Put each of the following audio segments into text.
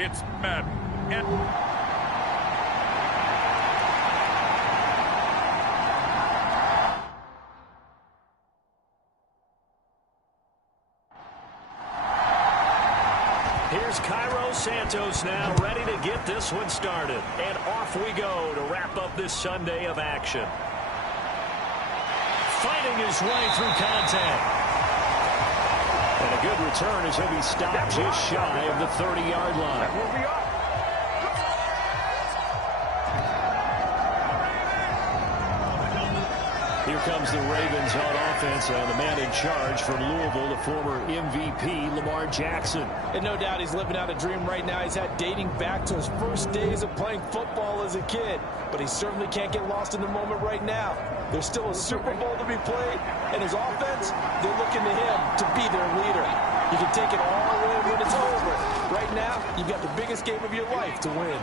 It's Madden. Here's Cairo Santos now, ready to get this one started. And off we go to wrap up this Sunday of action. Fighting his way through contact. And a good return as he'll be stopped just shy of the 30-yard line. Here comes the Ravens on offense, and the man in charge from Louisville, the former MVP, Lamar Jackson. And no doubt he's living out a dream right now. He's had dating back to his first days of playing football as a kid. But he certainly can't get lost in the moment right now. There's still a Super Bowl to be played, and his offense, they're looking to him to be their leader. You can take it all in when it's over. Right now, you've got the biggest game of your life to win.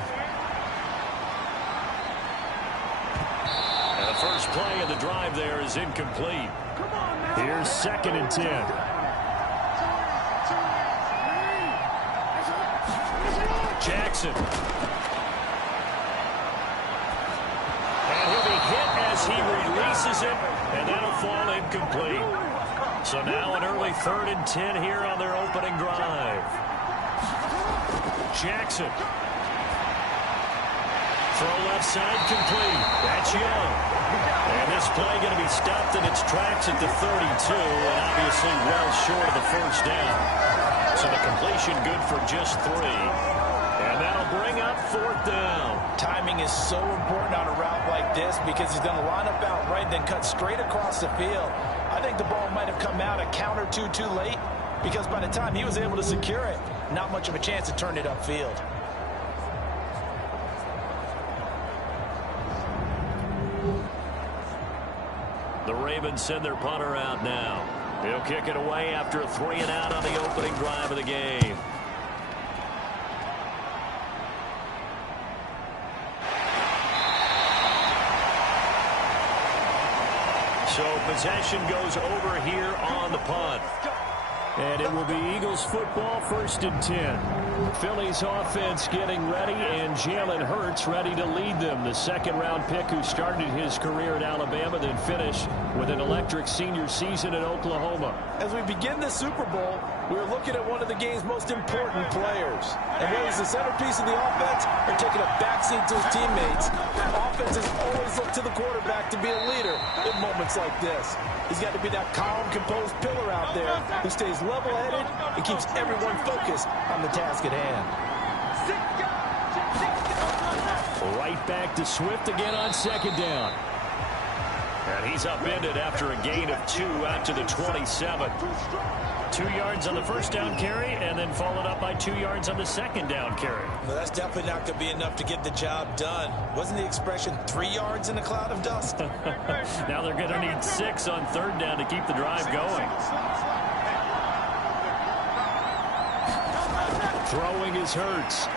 And the first play of the drive there is incomplete. Here's 2nd and 10. Jackson. And he'll be hit as he releases it, and that'll fall incomplete. So now an early 3rd and 10 here on their opening drive. Jackson. Throw left side complete. That's Young. And this play going to be stopped in its tracks at the 32, and obviously well short of the first down. So the completion good for just 3. And that'll bring up 4th down. Timing is so important on a route like this because he's going to line up out right, then cut straight across the field. I think the ball might have come out a count or two too late because by the time he was able to secure it, not much of a chance to turn it upfield. The Ravens send their punter out now. He'll kick it away after a 3 and out on the opening drive of the game. So possession goes over here on the punt. And it will be Eagles football, 1st and 10. Philly's offense getting ready, and Jalen Hurts ready to lead them. The 2nd-round pick who started his career at Alabama, then finished with an electric senior season at Oklahoma. As we begin the Super Bowl, we're looking at one of the game's most important players. And whether he's the centerpiece of the offense or taking a backseat to his teammates, offenses always look to the quarterback to be a leader in moments like this. He's got to be that calm, composed pillar out there who stays level-headed and keeps everyone focused on the task at hand. Right back to Swift again on 2nd down. And he's upended after a gain of 2 out to the 27. 2 yards on the 1st down carry, and then followed up by 2 yards on the 2nd down carry. Well, that's definitely not going to be enough to get the job done. Wasn't the expression 3 yards in a cloud of dust? Now they're going to need 6 on 3rd down to keep the drive going. Throwing is Hurts.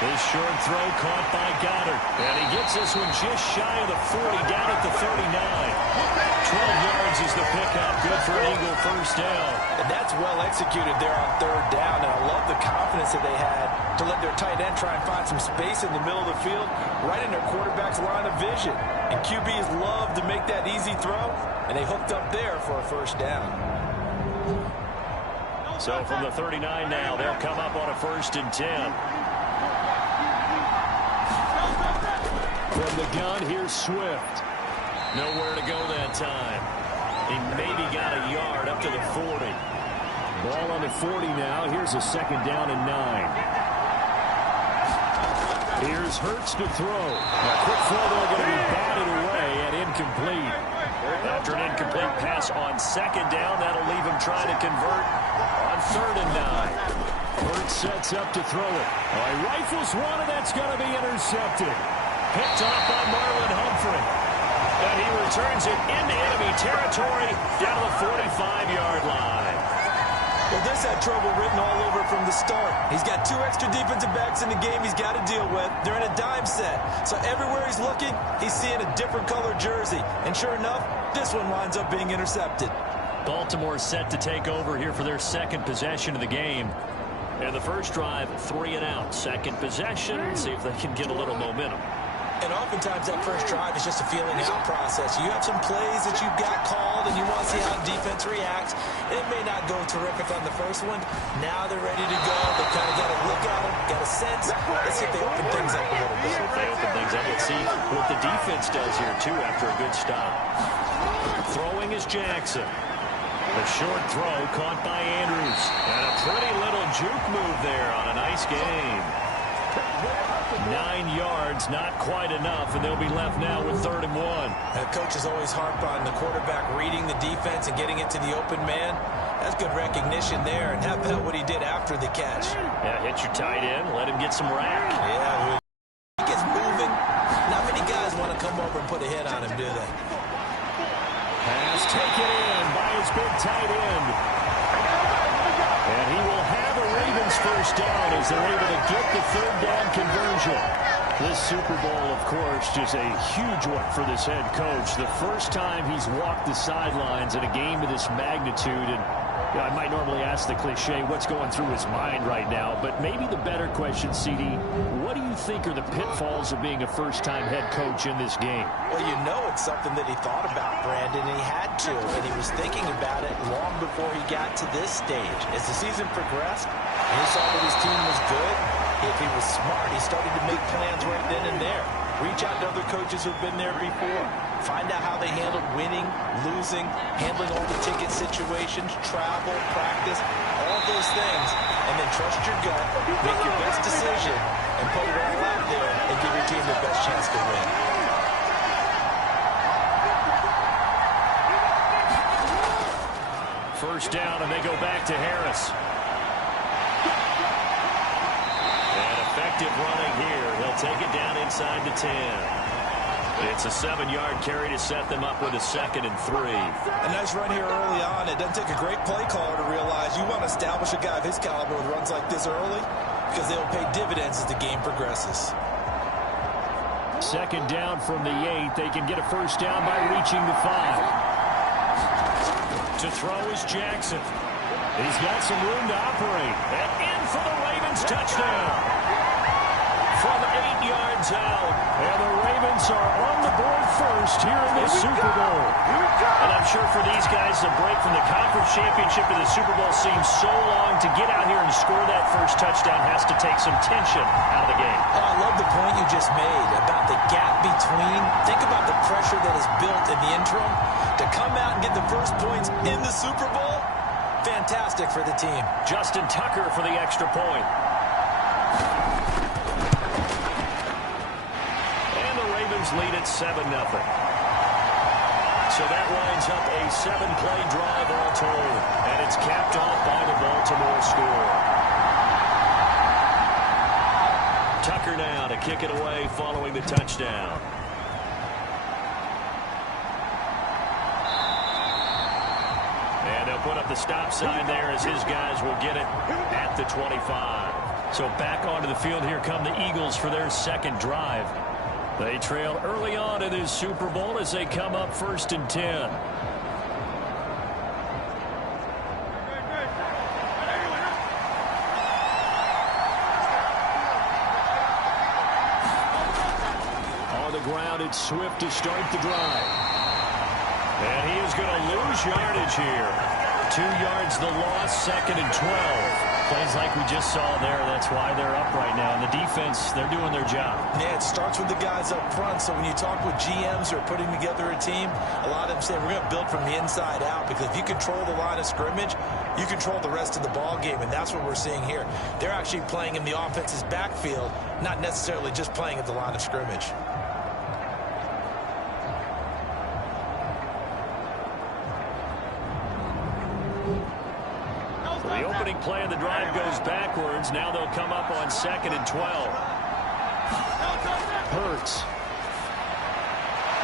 His short throw caught by Goddard. And he gets this one just shy of the 40, down at the 39. 12 yards is the pickup. Good for an Eagle 1st down. And that's well executed there on 3rd down. And I love the confidence that they had to let their tight end try and find some space in the middle of the field, right in their quarterback's line of vision. And QBs love to make that easy throw, and they hooked up there for a 1st down. So from the 39 now, they'll come up on a 1st and 10. From the gun, here's Swift. Nowhere to go that time. He maybe got a yard up to the 40. Ball on the 40 now. Here's a 2nd down and 9. Here's Hurts to throw. A quick throw there going to be batted away and incomplete. After an incomplete pass on 2nd down, that'll leave him trying to convert on 3rd and 9. Hurts sets up to throw it. He rifles one, and that's going to be intercepted. Picked off by Marlon Humphrey. And he returns it into enemy territory down to the 45-yard line. Well, this had trouble written all over from the start. He's got 2 extra defensive backs in the game he's got to deal with. They're in a dime set. So everywhere he's looking, he's seeing a different color jersey. And sure enough, this one winds up being intercepted. Baltimore set to take over here for their 2nd possession of the game. And the first drive, 3 and out. Second possession, see if they can get a little momentum. And oftentimes that first drive is just a feeling out process. You have some plays that you've got called and you want to see how the defense reacts. It may not go terrific on the first one. Now they're ready to go. They kind of got a look at them, got a sense. Let's see if they open things up a little bit. So if they open things up, let's see what the defense does here, too, after a good stop. Throwing is Jackson. A short throw caught by Andrews. And a pretty little juke move there on a nice game. 9 yards, not quite enough, and they'll be left now with 3rd and 1. The coaches always harp on the quarterback reading the defense and getting it to the open man. That's good recognition there, and how about what he did after the catch? Yeah, hit your tight end, let him get some rack. Yeah, he gets moving. Not many guys want to come over and put a hit on him, do they? Pass taken in by his big tight end. And he will have a Ravens first down as they're able to get the 3rd down conversion. This Super Bowl, of course, just a huge one for this head coach. The first time he's walked the sidelines in a game of this magnitude. And you know, I might normally ask the cliche, what's going through his mind right now? But maybe the better question, CD, what do you think are the pitfalls of being a first-time head coach in this game? Well, you know it's something that he thought about, Brandon, and he had to. And he was thinking about it long before he got to this stage. As the season progressed, he saw that his team was good. If he was smart, he started to make plans right then and there. Reach out to other coaches who've been there before. Find out how they handled winning, losing, handling all the ticket situations, travel, practice, all those things. And then trust your gut, make your best decision, and put it all out there and give your team the best chance to win. First down, and they go back to Harris. And effective running here. They'll take it down inside the 10. It's a 7-yard carry to set them up with a 2nd and 3. A nice run here early on. It doesn't take a great play caller to realize you want to establish a guy of his caliber with runs like this early because they will pay dividends as the game progresses. 2nd down from the 8. They can get a first down by reaching the 5. To throw is Jackson. He's got some room to operate. And in for the Ravens touchdown. From 8 yards out. And the Ravens are on the board first here in the Super Bowl. And I'm sure for these guys, the break from the conference championship to the Super Bowl seems so long. To get out here and score that first touchdown has to take some tension out of the game. Oh, I love the point you just made about the gap between. Think about the pressure that is built in the interim. To come out and get the first points in the Super Bowl, fantastic for the team. Justin Tucker for the extra point. And the Ravens lead at 7-0. So that winds up a 7-play drive all told. And it's capped off by the Baltimore score. Tucker now to kick it away following the touchdown. And they'll put up the stop sign there as his guys will get it at the 25. So back onto the field, here come the Eagles for their 2nd drive. They trail early on in this Super Bowl as they come up 1st and 10. On the ground, it's Swift to start the drive. And he is going to lose yardage here. 2 yards the loss, 2nd and 12. Plays like we just saw there. That's why they're up right now. And the defense, they're doing their job. Yeah, it starts with the guys up front. So when you talk with GMs who are putting together a team, a lot of them say we're going to build from the inside out, because if you control the line of scrimmage, you control the rest of the ball game, and that's what we're seeing here. They're actually playing in the offense's backfield, not necessarily just playing at the line of scrimmage. The opening play of the drive goes backwards. Now they'll come up on 2nd and 12. Hurts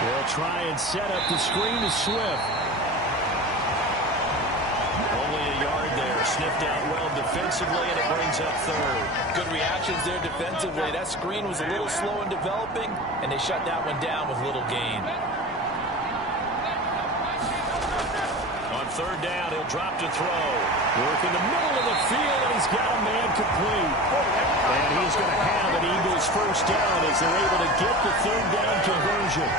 will try and set up the screen to Swift. Only a yard there. Sniffed out well defensively, and it brings up 3rd. Good reactions there defensively. That screen was a little slow in developing, and they shut that one down with little gain. On third down, he'll drop to throw. Work in the middle of the field, and he's got a man complete. And he's going to have an Eagles first down as they're able to get the third down conversion.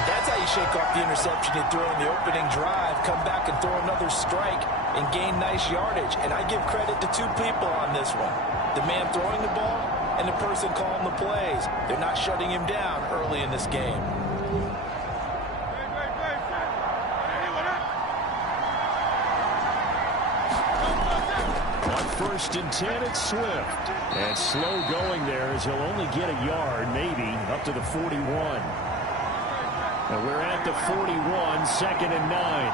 And that's how you shake off the interception you threw in the opening drive, come back and throw another strike and gain nice yardage. And I give credit to two people on this one. The man throwing the ball and the person calling the plays. They're not shutting him down early in this game. First and 10, it's Swift. And slow going there as he'll only get a yard, maybe, up to the 41. And we're at the 41, second and 9.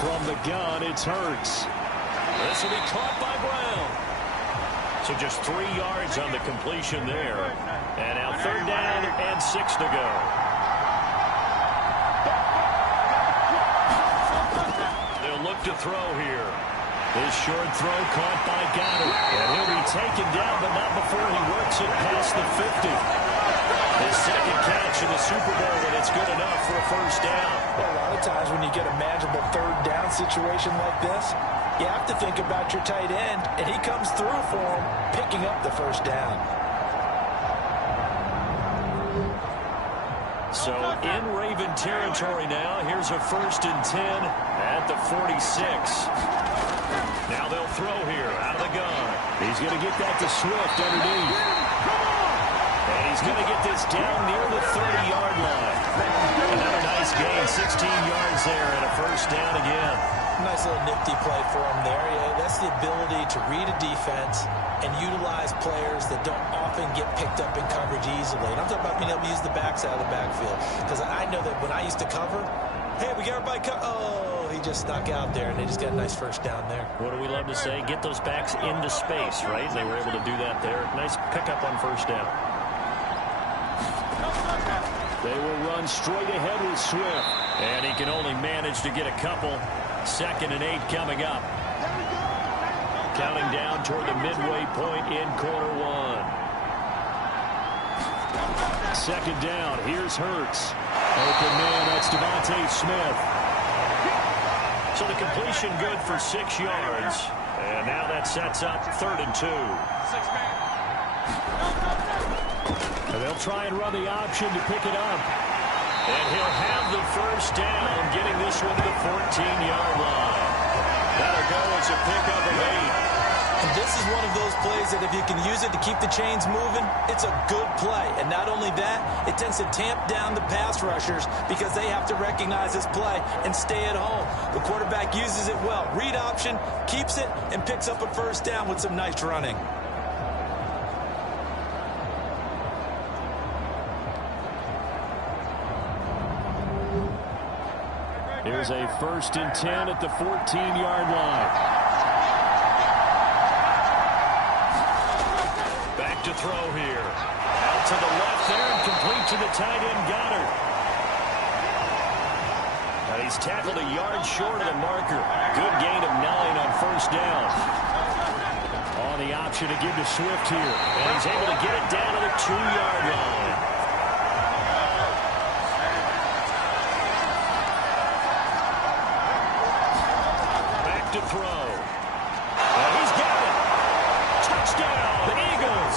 From the gun, it's Hurts. This will be caught by Brown. So just 3 yards on the completion there. And now third down and 6 to go. They'll look to throw here. This short throw caught by Goddard. And he'll be taken down, but not before he works it past the 50. His second catch in the Super Bowl, and it's good enough for a first down. Well, a lot of times when you get a manageable third down situation like this, you have to think about your tight end, and he comes through for him, picking up the first down. So in Raven territory now, here's a first and 10 at the 46. Now they'll throw here out of the gun. He's going to get that to Swift underneath. And he's going to get this down near the 30-yard line. Another nice gain, 16 yards there, and a first down again. Nice little nifty play for him there. Yeah, that's the ability to read a defense and utilize players that don't often get picked up in coverage easily. And I'm talking about being able to use the backside of the backfield. Because I know that when I used to cover, hey, we got everybody oh, he just snuck out there, and they just got a nice first down there. What do we love to say? Get those backs into space, right? They were able to do that there. Nice pickup on first down. They will run straight ahead with Swift. And he can only manage to get a couple. Second and 8 coming up. Counting down toward the midway point in quarter one. Second down. Here's Hurts. Open man, that's Devontae Smith. So the completion good for 6 yards. And now that sets up third and 2. And they'll try and run the option to pick it up. And he'll have the first down, getting this one to the 14-yard line. That'll go as a pickup of 8. And this is one of those plays that if you can use it to keep the chains moving, it's a good play. And not only that, it tends to tamp down the pass rushers because they have to recognize this play and stay at home. The quarterback uses it well. Read option, keeps it, and picks up a first down with some nice running. Here's a first and 10 at the 14-yard line. Back to throw here. Out to the left there and complete to the tight end Goddard. And he's tackled a yard short of the marker. Good gain of 9 on first down. On the option to give to Swift here. And he's able to get it down to the 2-yard line. To throw. And he's got it. Touchdown, the Eagles.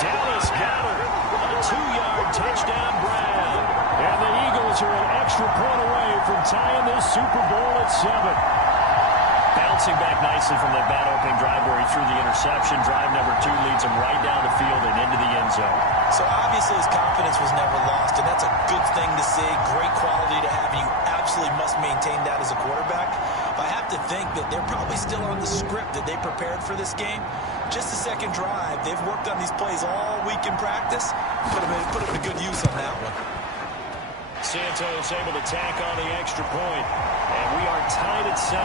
Dallas Goedert, a 2-yard touchdown Brown. And the Eagles are an extra point away from tying this Super Bowl at 7. Bouncing back nicely from that bad opening drive where he threw the interception. Drive number 2 leads him right down the field and into the end zone. So obviously his confidence was never lost, and that's a good thing to see. Great quality to have, and you absolutely must maintain that as a quarterback. But I have to think that they're probably still on the script that they prepared for this game. Just the second drive. They've worked on these plays all week in practice. Put them to good use on that one. Santos able to tack on the extra point. And we are tied at 7.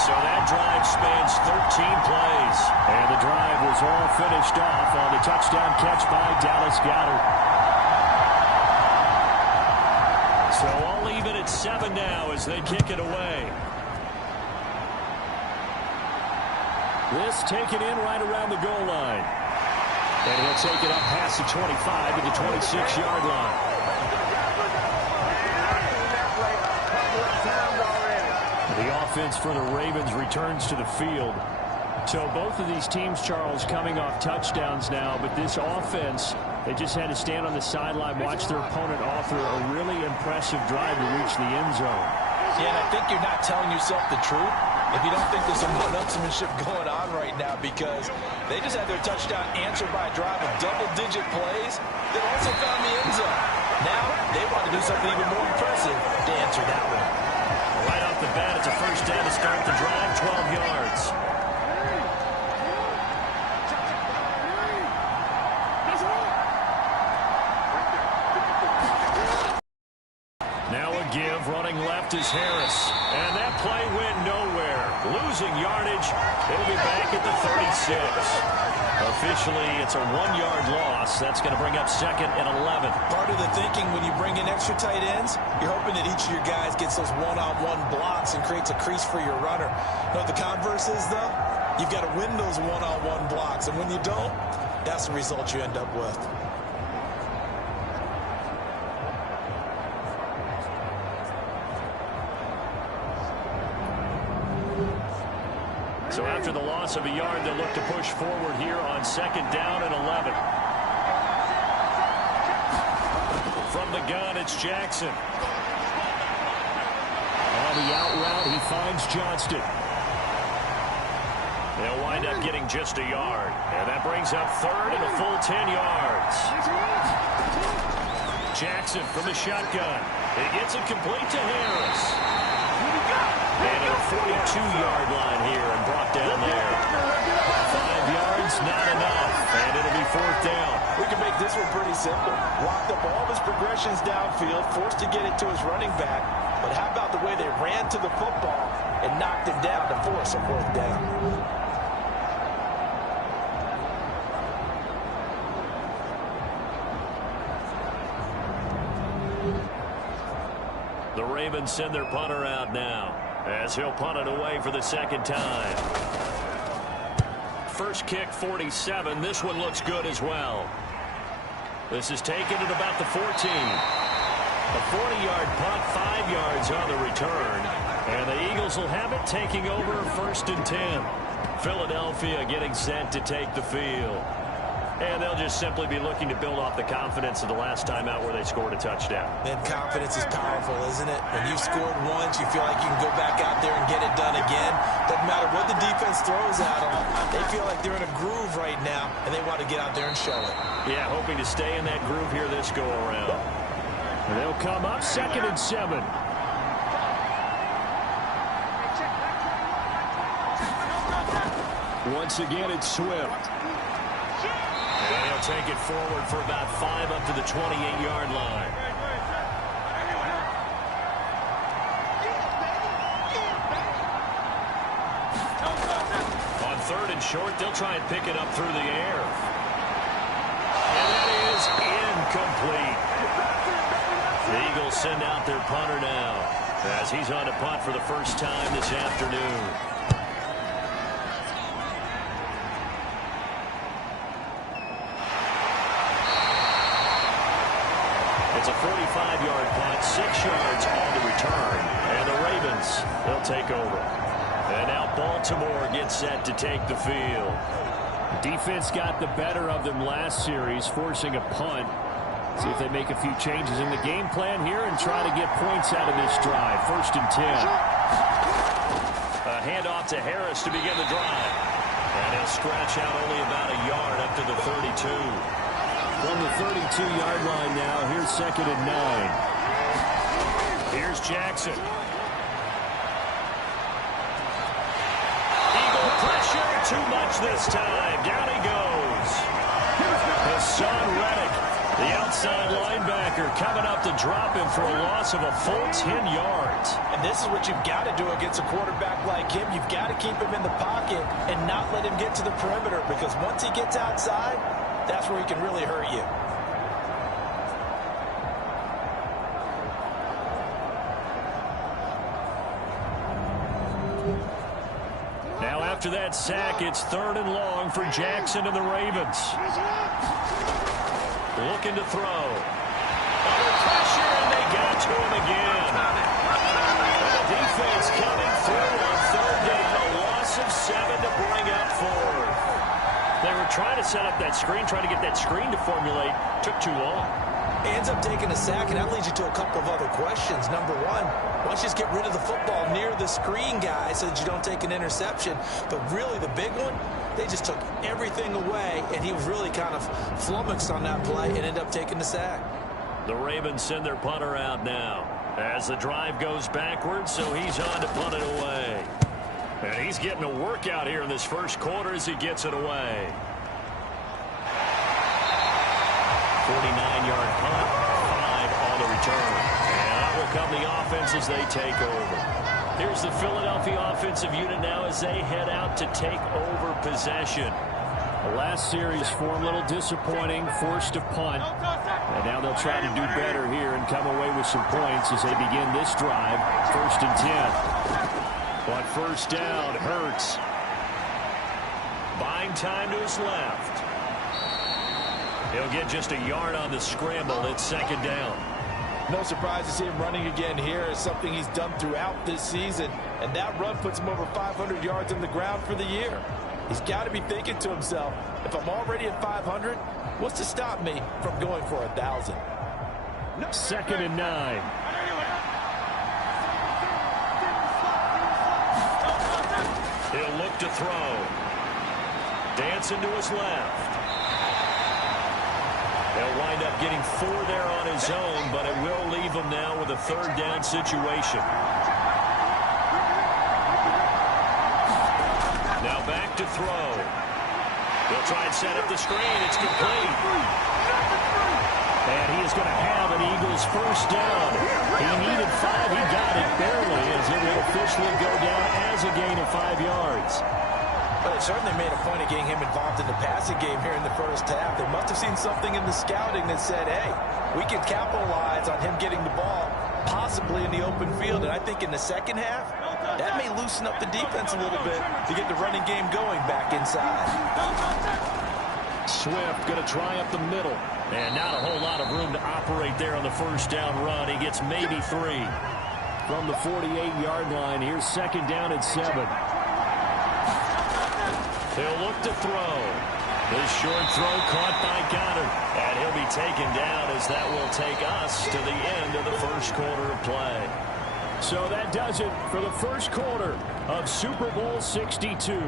So that drive spans 13 plays. And the drive was all finished off on the touchdown catch by Dallas Goedert. So all even at 7 now as they kick it away. This taken in right around the goal line. And he'll take it up past the 25 to the 26-yard line. offense for the Ravens returns to the field. So both of these teams, Charles, coming off touchdowns now, but this offense, they just had to stand on the sideline, watch their opponent author a really impressive drive to reach the end zone. Yeah, and I think you're not telling yourself the truth if you don't think there's some one-upsmanship going on right now, because they just had their touchdown answered by a drive of double-digit plays that also found the end zone. Now they want to do something even more impressive to answer that one. Right off the bat, it's a first down to start the drive, 12 yards. Give, running left is Harris. And that play went nowhere. Losing yardage. It'll be back at the 36. Officially, it's a 1-yard loss. That's going to bring up second and 11. Part of the thinking when you bring in extra tight ends, you're hoping that each of your guys gets those one-on-one blocks and creates a crease for your runner. You know what the converse is, though? You've got to win those one-on-one blocks. And when you don't, that's the result you end up with. So after the loss of a yard, they'll look to push forward here on second down and 11. From the gun, it's Jackson. On the out route, he finds Johnston. They'll wind up getting just a yard. And that brings up third and a full 10 yards. Jackson from the shotgun. He gets it complete to Harris. And a 42-yard line here and brought down there. 5 yards, not enough. And it'll be fourth down. We can make this one pretty simple. Locked up all of his progressions downfield, forced to get it to his running back. But how about the way they ran to the football and knocked him down to force a fourth down? The Ravens send their punter out now, as he'll punt it away for the second time. First kick, 47. This one looks good as well. This is taken at about the 14. A 40-yard punt, 5 yards on the return. And the Eagles will have it, taking over first and 10. Philadelphia getting set to take the field. And they'll just simply be looking to build off the confidence of the last time out where they scored a touchdown. And confidence is powerful, isn't it? When you've scored once, you feel like you can go back out there and get it done again. Doesn't matter what the defense throws at them. They feel like they're in a groove right now, and they want to get out there and show it. Yeah, hoping to stay in that groove here this go-around. And they'll come up second and 7. Once again, it's Swift. And he'll take it forward for about 5 up to the 28-yard line. On third and short, they'll try and pick it up through the air. And that is incomplete. The Eagles send out their punter now, as he's on to punt for the first time this afternoon. It's a 45-yard punt, 6 yards on the return. And the Ravens, they'll take over. And now Baltimore gets set to take the field. Defense got the better of them last series, forcing a punt. See if they make a few changes in the game plan here and try to get points out of this drive. First and 10. A handoff to Harris to begin the drive. And he'll scratch out only about a yard up to the 32. From the 32-yard line now, here's second and 9. Here's Jackson. Eagle pressure, too much this time. Down he goes. Hassan Reddick, the outside linebacker, coming up to drop him for a loss of a full 10 yards. And this is what you've got to do against a quarterback like him. You've got to keep him in the pocket and not let him get to the perimeter, because once he gets outside, that's where he can really hurt you. Now after that sack, it's third and long for Jackson and the Ravens. Looking to throw. Under pressure, and they got to to him again. And the defense coming through on third down. A loss of 7 to bring up fourth. They were trying to set up that screen, trying to get that screen to formulate. Took too long. Ends up taking a sack, and that leads you to a couple of other questions. Number one, why don't you just get rid of the football near the screen guy so that you don't take an interception? But really, the big one, they just took everything away, and he was really kind of flummoxed on that play and ended up taking the sack. The Ravens send their punter out now as the drive goes backwards, so he's on to punt it away. And he's getting a workout here in this first quarter as he gets it away. 49-yard punt, 5 on the return. And that will come the offense as they take over. Here's the Philadelphia offensive unit now as they head out to take over possession. The last series for him, a little disappointing, forced to punt. And now they'll try to do better here and come away with some points as they begin this drive. 1st and 10. On first down, Hurts. Buying time to his left. He'll get just a yard on the scramble. It's 2nd down. No surprise to see him running again here. It's something he's done throughout this season. And that run puts him over 500 yards on the ground for the year. He's got to be thinking to himself, if I'm already at 500, what's to stop me from going for 1,000? 2nd and 9. He'll look to throw. Dancing to his left. He'll wind up getting 4 there on his own, but it will leave him now with a 3rd down situation. Now back to throw. He'll try and set up the screen. It's complete. And he is going to have an Eagles 1st down. He needed 5. He got it barely as it will officially go down as a gain of 5 yards. But it certainly made a point of getting him involved in the passing game here in the first half. They must have seen something in the scouting that said, hey, we can capitalize on him getting the ball, possibly in the open field. And I think in the second half, that may loosen up the defense a little bit to get the running game going back inside. Swift going to try up the middle. And not a whole lot of room to operate there on the first down run. He gets maybe 3. From the 48-yard line, here's 2nd down at 7. He'll look to throw. This short throw caught by Goddard. And he'll be taken down as that will take us to the end of the first quarter of play. So that does it for the first quarter of Super Bowl 62.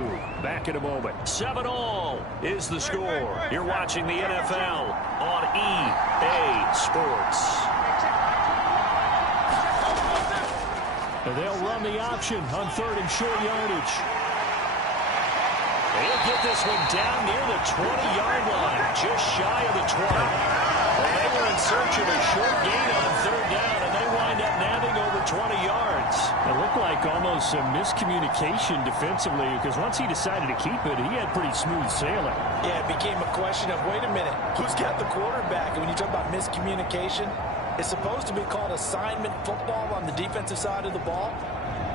Back in a moment. 7-all is the score. You're watching the NFL on EA Sports. And they'll run the option on 3rd and short yardage. He'll get this one down near the 20-yard line, just shy of the 20. Well, they were in search of a short gain on 3rd down, and they wind up nabbing over 20 yards. It looked like almost some miscommunication defensively because once he decided to keep it, he had pretty smooth sailing. Yeah, it became a question of, wait a minute, who's got the quarterback? And when you talk about miscommunication, it's supposed to be called assignment football on the defensive side of the ball.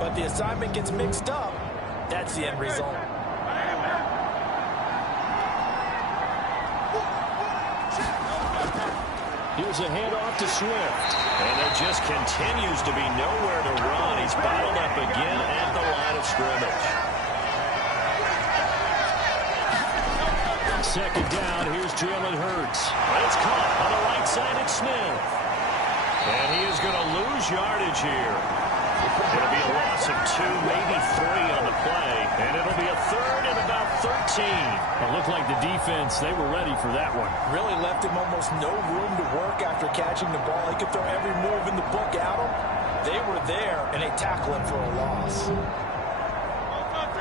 But the assignment gets mixed up. That's the end result. Here's a handoff to Swift. And there just continues to be nowhere to run. He's bottled up again at the line of scrimmage. 2nd down, here's Jalen Hurts. It's caught on the right side at Smith. And he is going to lose yardage here. It'll be a loss of 2, maybe 3 on the play. And it'll be a 3rd and about 13. It looked like the defense, they were ready for that one. Really left him almost no room to work after catching the ball. He could throw every move in the book at him. They were there, and they tackle him for a loss.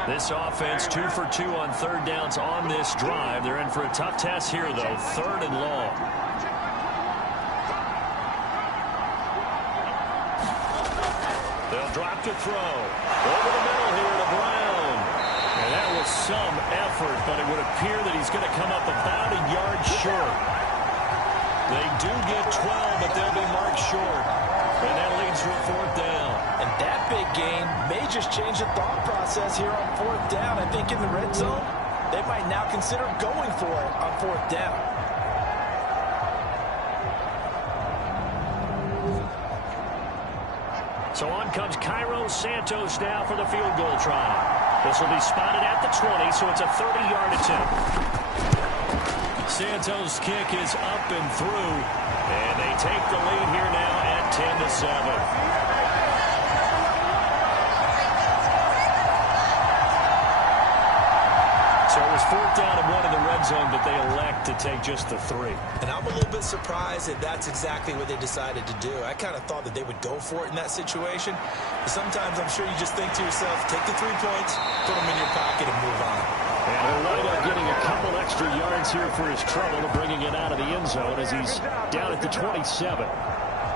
This offense 2 for 2 on 3rd downs on this drive. They're in for a tough test here, though. 3rd and long. They'll drop to throw. Over the middle here to Brown. And that was some effort, but it would appear that he's going to come up about a yard short. They do get 12, but they'll be marked short. And that leads to a 4th down. And that big gain may just change the thought process here on 4th down. I think in the red zone, they might now consider going for it on 4th down. So on comes Cairo Santos now for the field goal try. This will be spotted at the 20, so it's a 30-yard attempt. Santos' kick is up and through, and they take the lead here now at 10-7. So it was 4th down and 1 in the red zone, but they elect to take just the 3. And I'm a little bit surprised that that's exactly what they decided to do. I kind of thought that they would go for it in that situation. But sometimes I'm sure you just think to yourself, take the 3 points, put them in your pocket, and move on. And he'll wind up getting a couple extra yards here for his trouble, bringing it out of the end zone as he's down at the 27.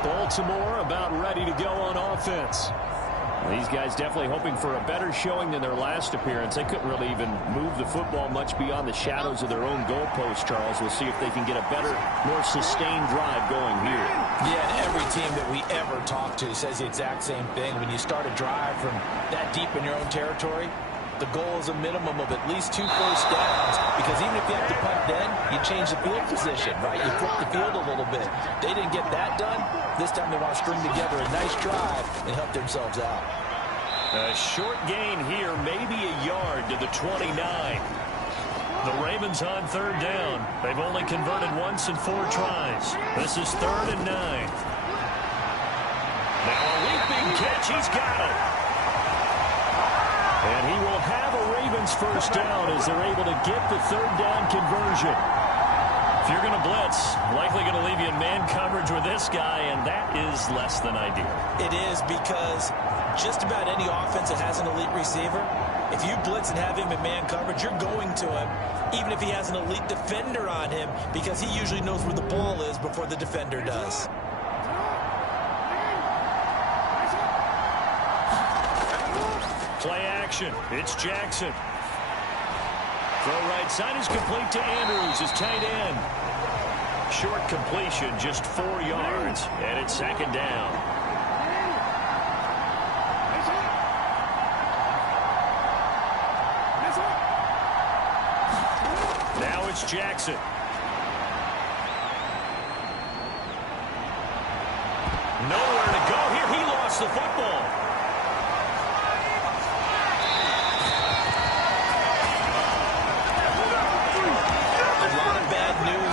Baltimore about ready to go on offense. These guys definitely hoping for a better showing than their last appearance. They couldn't really even move the football much beyond the shadows of their own goalpost, Charles. We'll see if they can get a better, more sustained drive going here. Yeah, and every team that we ever talk to says the exact same thing. When you start a drive from that deep in your own territory, the goal is a minimum of at least 2 first downs, because even if you have to punt then, you change the field position, right? You flip the field a little bit. They didn't get that done. This time they want to string together a nice drive and help themselves out. A short gain here, maybe a yard to the 29. The Ravens on 3rd down. They've only converted once in 4 tries. This is 3rd and 9. Now a leaping catch. He's got it. And he will have a Ravens first down as they're able to get the 3rd down conversion. If you're going to blitz, likely going to leave you in man coverage with this guy, and that is less than ideal. It is, because just about any offense that has an elite receiver, if you blitz and have him in man coverage, you're going to him, even if he has an elite defender on him, because he usually knows where the ball is before the defender does. Play action. It's Jackson. Throw right side is complete to Andrews, his tight end. Short completion, just 4 yards, and it's 2nd down. Now it's Jackson. Nowhere to go here. He lost the football.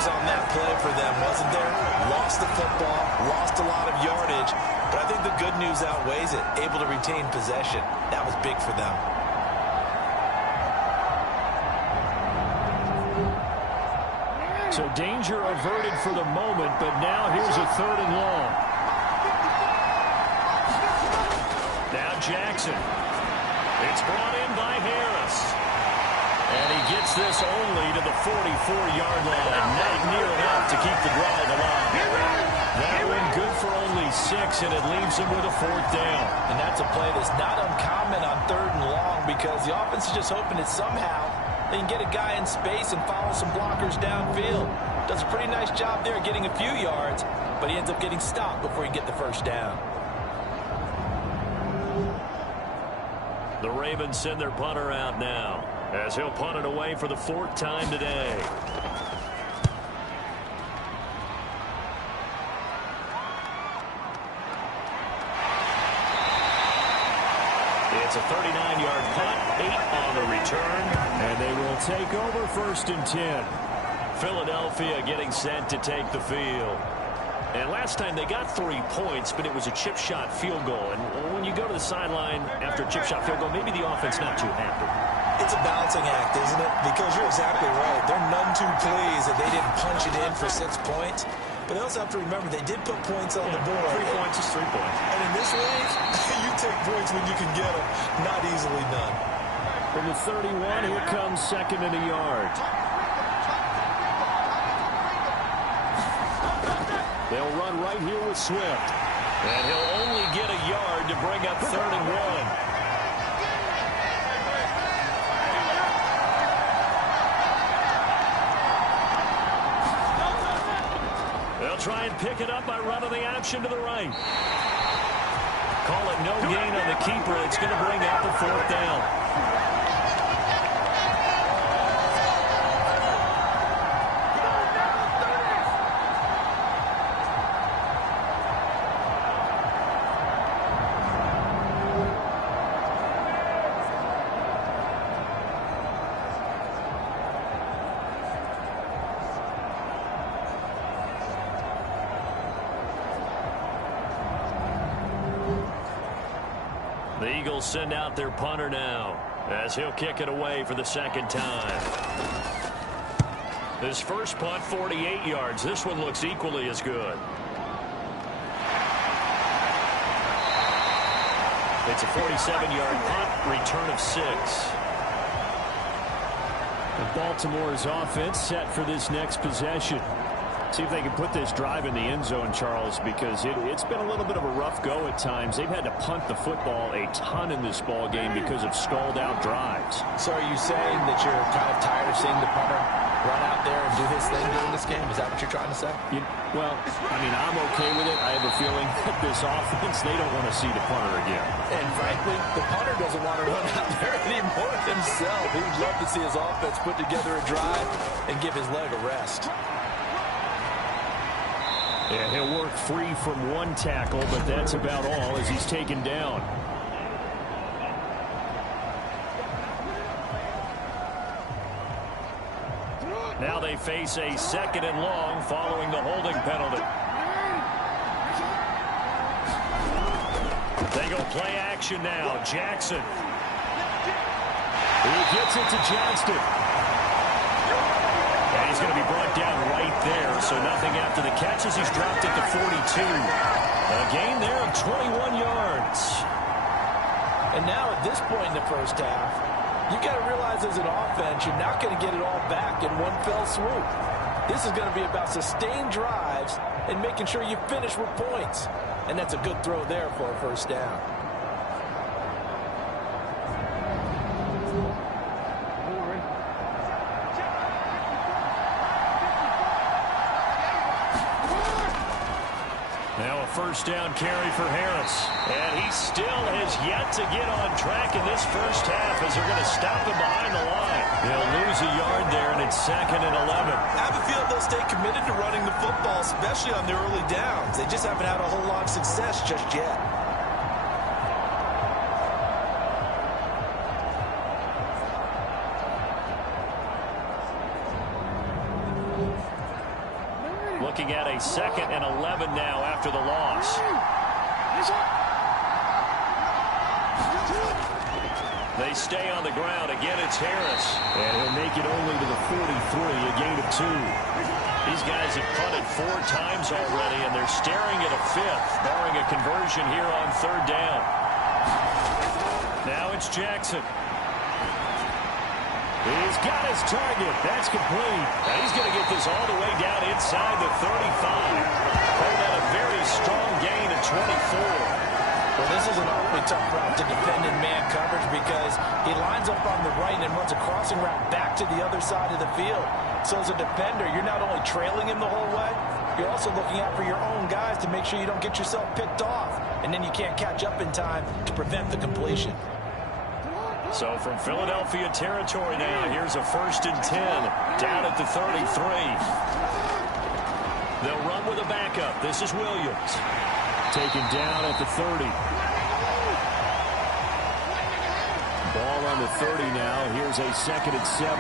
On that play for them, wasn't there? Lost the football, lost a lot of yardage, but I think the good news outweighs it. Able to retain possession. That was big for them. So danger averted for the moment, but now here's a 3rd and long. Now Jackson. It's brought in by Harris. And he gets this only to the 44-yard line. Not near enough to keep the drive alive. That one good for only 6, and it leaves him with a 4th down. And that's a play that's not uncommon on 3rd and long, because the offense is just hoping that somehow they can get a guy in space and follow some blockers downfield. Does a pretty nice job there getting a few yards, but he ends up getting stopped before he get the first down. The Ravens send their punter out now, as he'll punt it away for the 4th time today. It's a 39-yard punt, 8 on the return. And they will take over 1st and 10. Philadelphia getting set to take the field. And last time they got 3 points, but it was a chip shot field goal. And when you go to the sideline after a chip shot field goal, maybe the offense not too happy. It's a balancing act, isn't it? Because you're exactly right. They're none too pleased that they didn't punch it in for 6 points. But they also have to remember they did put points on the board. 3 points is 3 points. And in this league, you take points when you can get them. Not easily done. From the 31, here comes 2nd and a yard. They'll run right here with Swift. And he'll only get a yard to bring up 3rd and 1. They'll try and pick it up by running the option to the right. Call it no gain on the keeper. It's going to bring up the 4th down. The Eagles send out their punter now as he'll kick it away for the second time. His first punt, 48 yards. This one looks equally as good. It's a 47-yard punt, return of 6. And Baltimore's offense set for this next possession. See if they can put this drive in the end zone, Charles, because it's been a little bit of a rough go at times. They've had to punt the football a ton in this ball game because of stalled-out drives. So are you saying that you're kind of tired of seeing the punter run out there and do his thing during this game? Is that what you're trying to say? Well, I mean, I'm okay with it. I have a feeling that this offense, they don't want to see the punter again. And frankly, the punter doesn't want to run out there anymore himself. He would love to see his offense put together a drive and give his leg a rest. Yeah, he'll work free from one tackle, but that's about all as he's taken down. Now they face a 2nd and long following the holding penalty. They go play action now. Jackson. He gets it to Johnston. And he's going to be brought down right there, so nothing after the catch as he's dropped it to 42. A gain there of 21 yards. And now at this point in the first half, you've got to realize as an offense, you're not going to get it all back in one fell swoop. This is going to be about sustained drives and making sure you finish with points. And that's a good throw there for a first down. Now a first down carry for Harris. And he still has yet to get on track in this first half as they're going to stop him behind the line. They'll lose a yard there, and it's 2nd and 11. I have a feeling they'll stay committed to running the football, especially on their early downs. They just haven't had a whole lot of success just yet. Looking at a 2nd and 11 now after the loss. They stay on the ground. Again, it's Harris. And he'll make it only to the 43, a gain of 2. These guys have punted 4 times already, and they're staring at a 5th, barring a conversion here on 3rd down. Now it's Jackson. He's got his target. That's complete. Now he's going to get this all the way down inside the 35. Hold out a very strong gain at 24. Well, this is an awfully tough route to defend in man coverage because he lines up on the right and runs a crossing route back to the other side of the field. So as a defender, you're not only trailing him the whole way, you're also looking out for your own guys to make sure you don't get yourself picked off. And then you can't catch up in time to prevent the completion. So from Philadelphia territory now, here's a 1st and 10 down at the 33. They'll run with a backup. This is Williams. Taken down at the 30. Ball on the 30 now. Here's a 2nd and 7.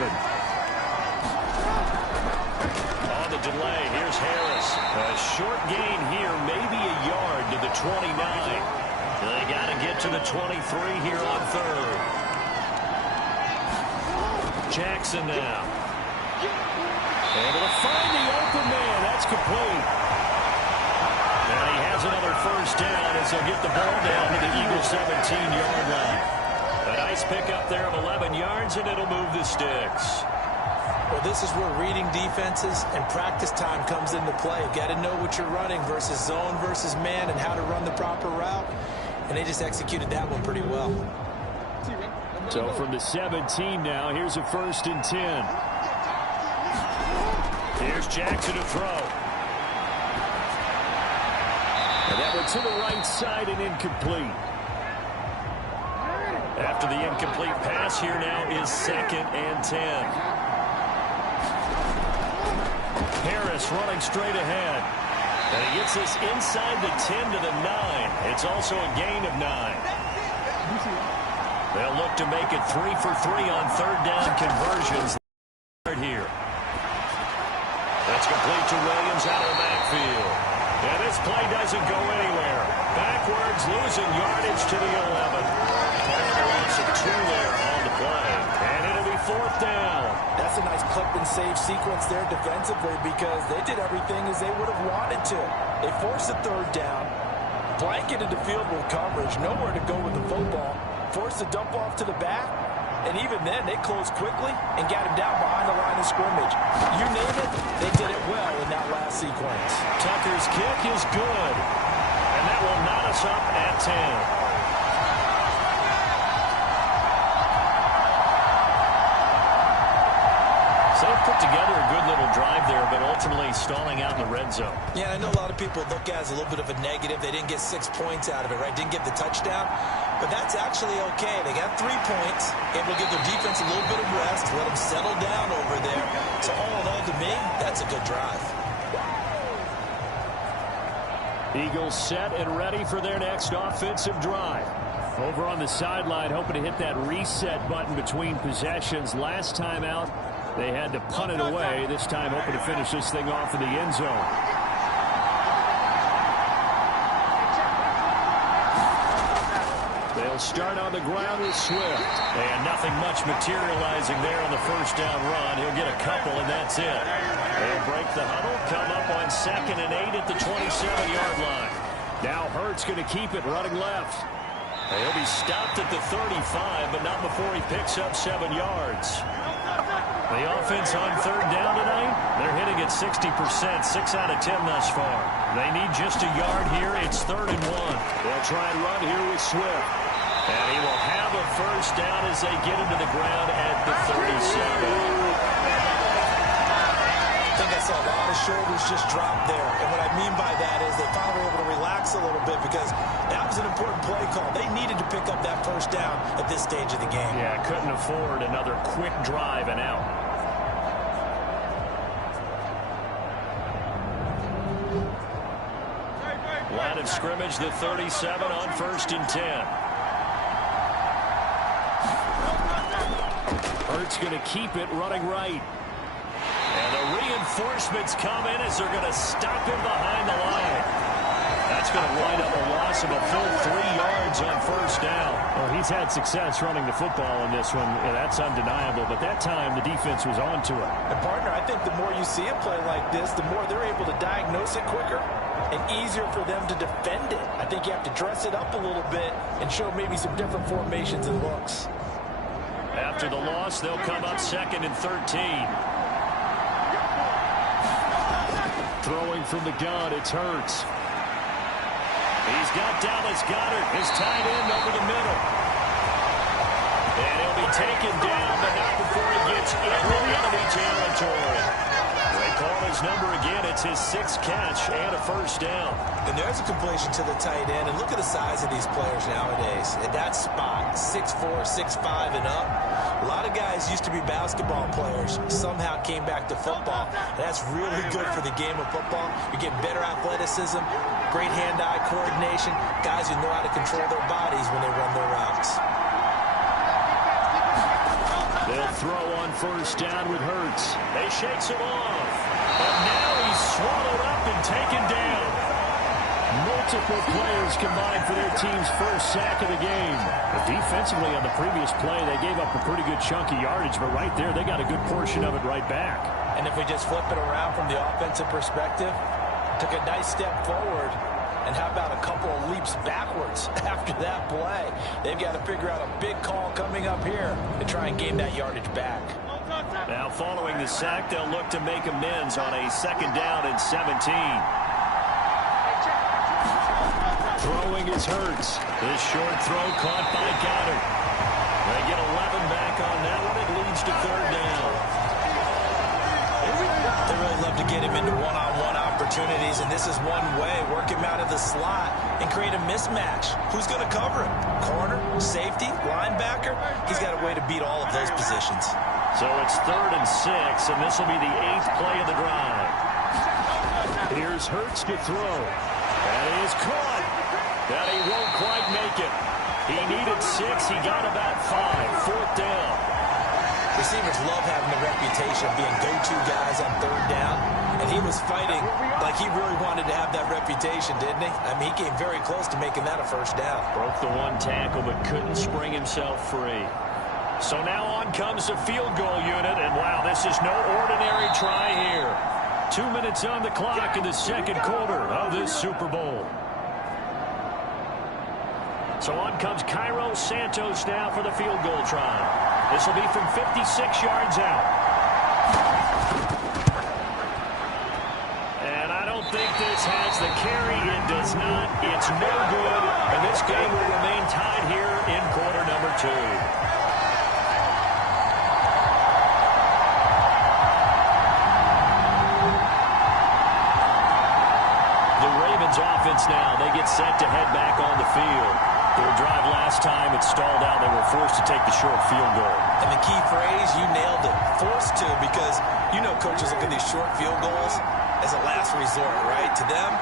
On the delay, here's Harris. A short gain here, maybe a yard to the 29. They got to get to the 23 here on 3rd. Jackson now. Able to find the open man. That's complete. And he has another first down as they'll get the ball down to the Eagles' 17-yard line. A nice pickup there of 11 yards, and it'll move the sticks. Well, this is where reading defenses and practice time comes into play. You've got to know what you're running versus zone versus man and how to run the proper route. And they just executed that one pretty well. So from the 17 now, here's a 1st and 10. Here's Jackson to throw. And that one to the right side and incomplete. After the incomplete pass, here now is 2nd and 10. Harris running straight ahead. And he gets this inside the 10 to the 9. It's also a gain of 9. They'll look to make it 3 for 3 on 3rd down conversions here. That's complete to Williams out of the backfield. And this play doesn't go anywhere. backwards, losing yardage to the 11. A loss of 2 there on the play. And it'll be 4th down. That's a nice clip and save sequence there defensively because they did everything as they would have wanted to. They forced the 3rd down, blanketed the field with coverage, nowhere to go with the football, forced the dump off to the back, and even then they closed quickly and got him down behind the line of scrimmage. You name it, they did it well in that last sequence. Tucker's kick is good, and that will knot us up at 10. So they put together a good little drive there, but ultimately stalling out in the red zone. Yeah, I know a lot of people look at it as a little bit of a negative. They didn't get 6 points out of it, right? Didn't get the touchdown. But that's actually okay. They got 3 points, able to give their defense a little bit of rest, let them settle down over there. So all in all, to me, that's a good drive. Eagles set and ready for their next offensive drive. Over on the sideline, hoping to hit that reset button between possessions. Last time out, they had to punt it away. This time, hoping to finish this thing off in the end zone. They'll start on the ground with Swift. And nothing much materializing there on the 1st down run. He'll get a couple, and that's it. They'll break the huddle, come up on 2nd and 8 at the 27-yard line. Now Hurts going to keep it running left. He'll be stopped at the 35, but not before he picks up 7 yards. The offense on 3rd down tonight, they're hitting at 60%, 6 out of 10 thus far. They need just a yard here. It's 3rd and 1. They'll try and run here with Swift. And he will have a 1st down as they get him to the ground at the 37. I think I saw a lot of shoulders just drop there. And what I mean by that is they finally were able to relax a little bit because that was an important play call. They needed to pick up that 1st down at this stage of the game. Yeah, couldn't afford another quick drive and out. Line of scrimmage, the 37 on 1st and 10. Hurts going to keep it running right. And the reinforcements come in as they're going to stop him behind the line. That's going to wind up a loss of a full 3 yards on 1st down. Well, he's had success running the football in this one. Yeah, that's undeniable. But that time, the defense was on to it. And, partner, I think the more you see a play like this, the more they're able to diagnose it quicker and easier for them to defend it. I think you have to dress it up a little bit and show maybe some different formations and looks. After the loss, they'll come up 2nd and 13. Throwing from the gun, it's Hurts. He's got Dallas Goedert, his tight end, over the middle. And he'll be taken down, but not before he gets into enemy territory. They call his number again. It's his 6th catch and a 1st down. And there's a completion to the tight end. And look at the size of these players nowadays. At that spot, 6'4", 6'5", and up. A lot of guys used to be basketball players, somehow came back to football. That's really good for the game of football. You get better athleticism, great hand-eye coordination, guys who know how to control their bodies when they run their routes. They'll throw on 1st down with Hurts. They shakes him off. But now he's swallowed up and taken down. Multiple players combined for their team's 1st sack of the game. But defensively on the previous play, they gave up a pretty good chunk of yardage, but right there, they got a good portion of it right back. And if we just flip it around from the offensive perspective, took a nice step forward, and how about a couple of leaps backwards after that play? They've got to figure out a big call coming up here to try and gain that yardage back. Now following the sack, they'll look to make amends on a 2nd down and 17. Throwing is Hurts. This short throw caught by Goedert. They get 11 back on that one. It leads to 3rd down. They really love to get him into one-on-one opportunities, and this is one way. Work him out of the slot and create a mismatch. Who's going to cover him? Corner, safety, linebacker? He's got a way to beat all of those positions. So it's 3rd and 6, and this will be the 8th play of the drive. Here's Hurts to throw. And he is caught. That he won't quite make it. He needed 6. He got about 5. 4th down. Receivers love having the reputation of being go-to guys on third down, and he was fighting like he really wanted to have that reputation, didn't he? I mean, he came very close to making that a first down. Broke the one tackle but couldn't spring himself free. So now on comes the field goal unit, and wow, this is no ordinary try here. 2 minutes on the clock in the second quarter of this Super Bowl. So on comes Cairo Santos now for the field goal try. This will be from 56 yards out. And I don't think this has the carry. It does not. It's no good. And this game will remain tied here in quarter number 2. Offense now. They get set to head back on the field. Their drive last time, it stalled out. They were forced to take the short field goal. And the key phrase, you nailed it. Forced to, because you know coaches look at these short field goals as a last resort, right? To them,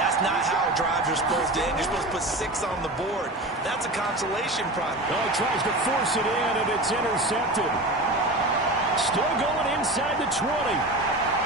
that's not how drives are supposed to end. You're supposed to put 6 on the board. That's a consolation prize. Oh, he tries to force it in, and it's intercepted. Still going inside the 20.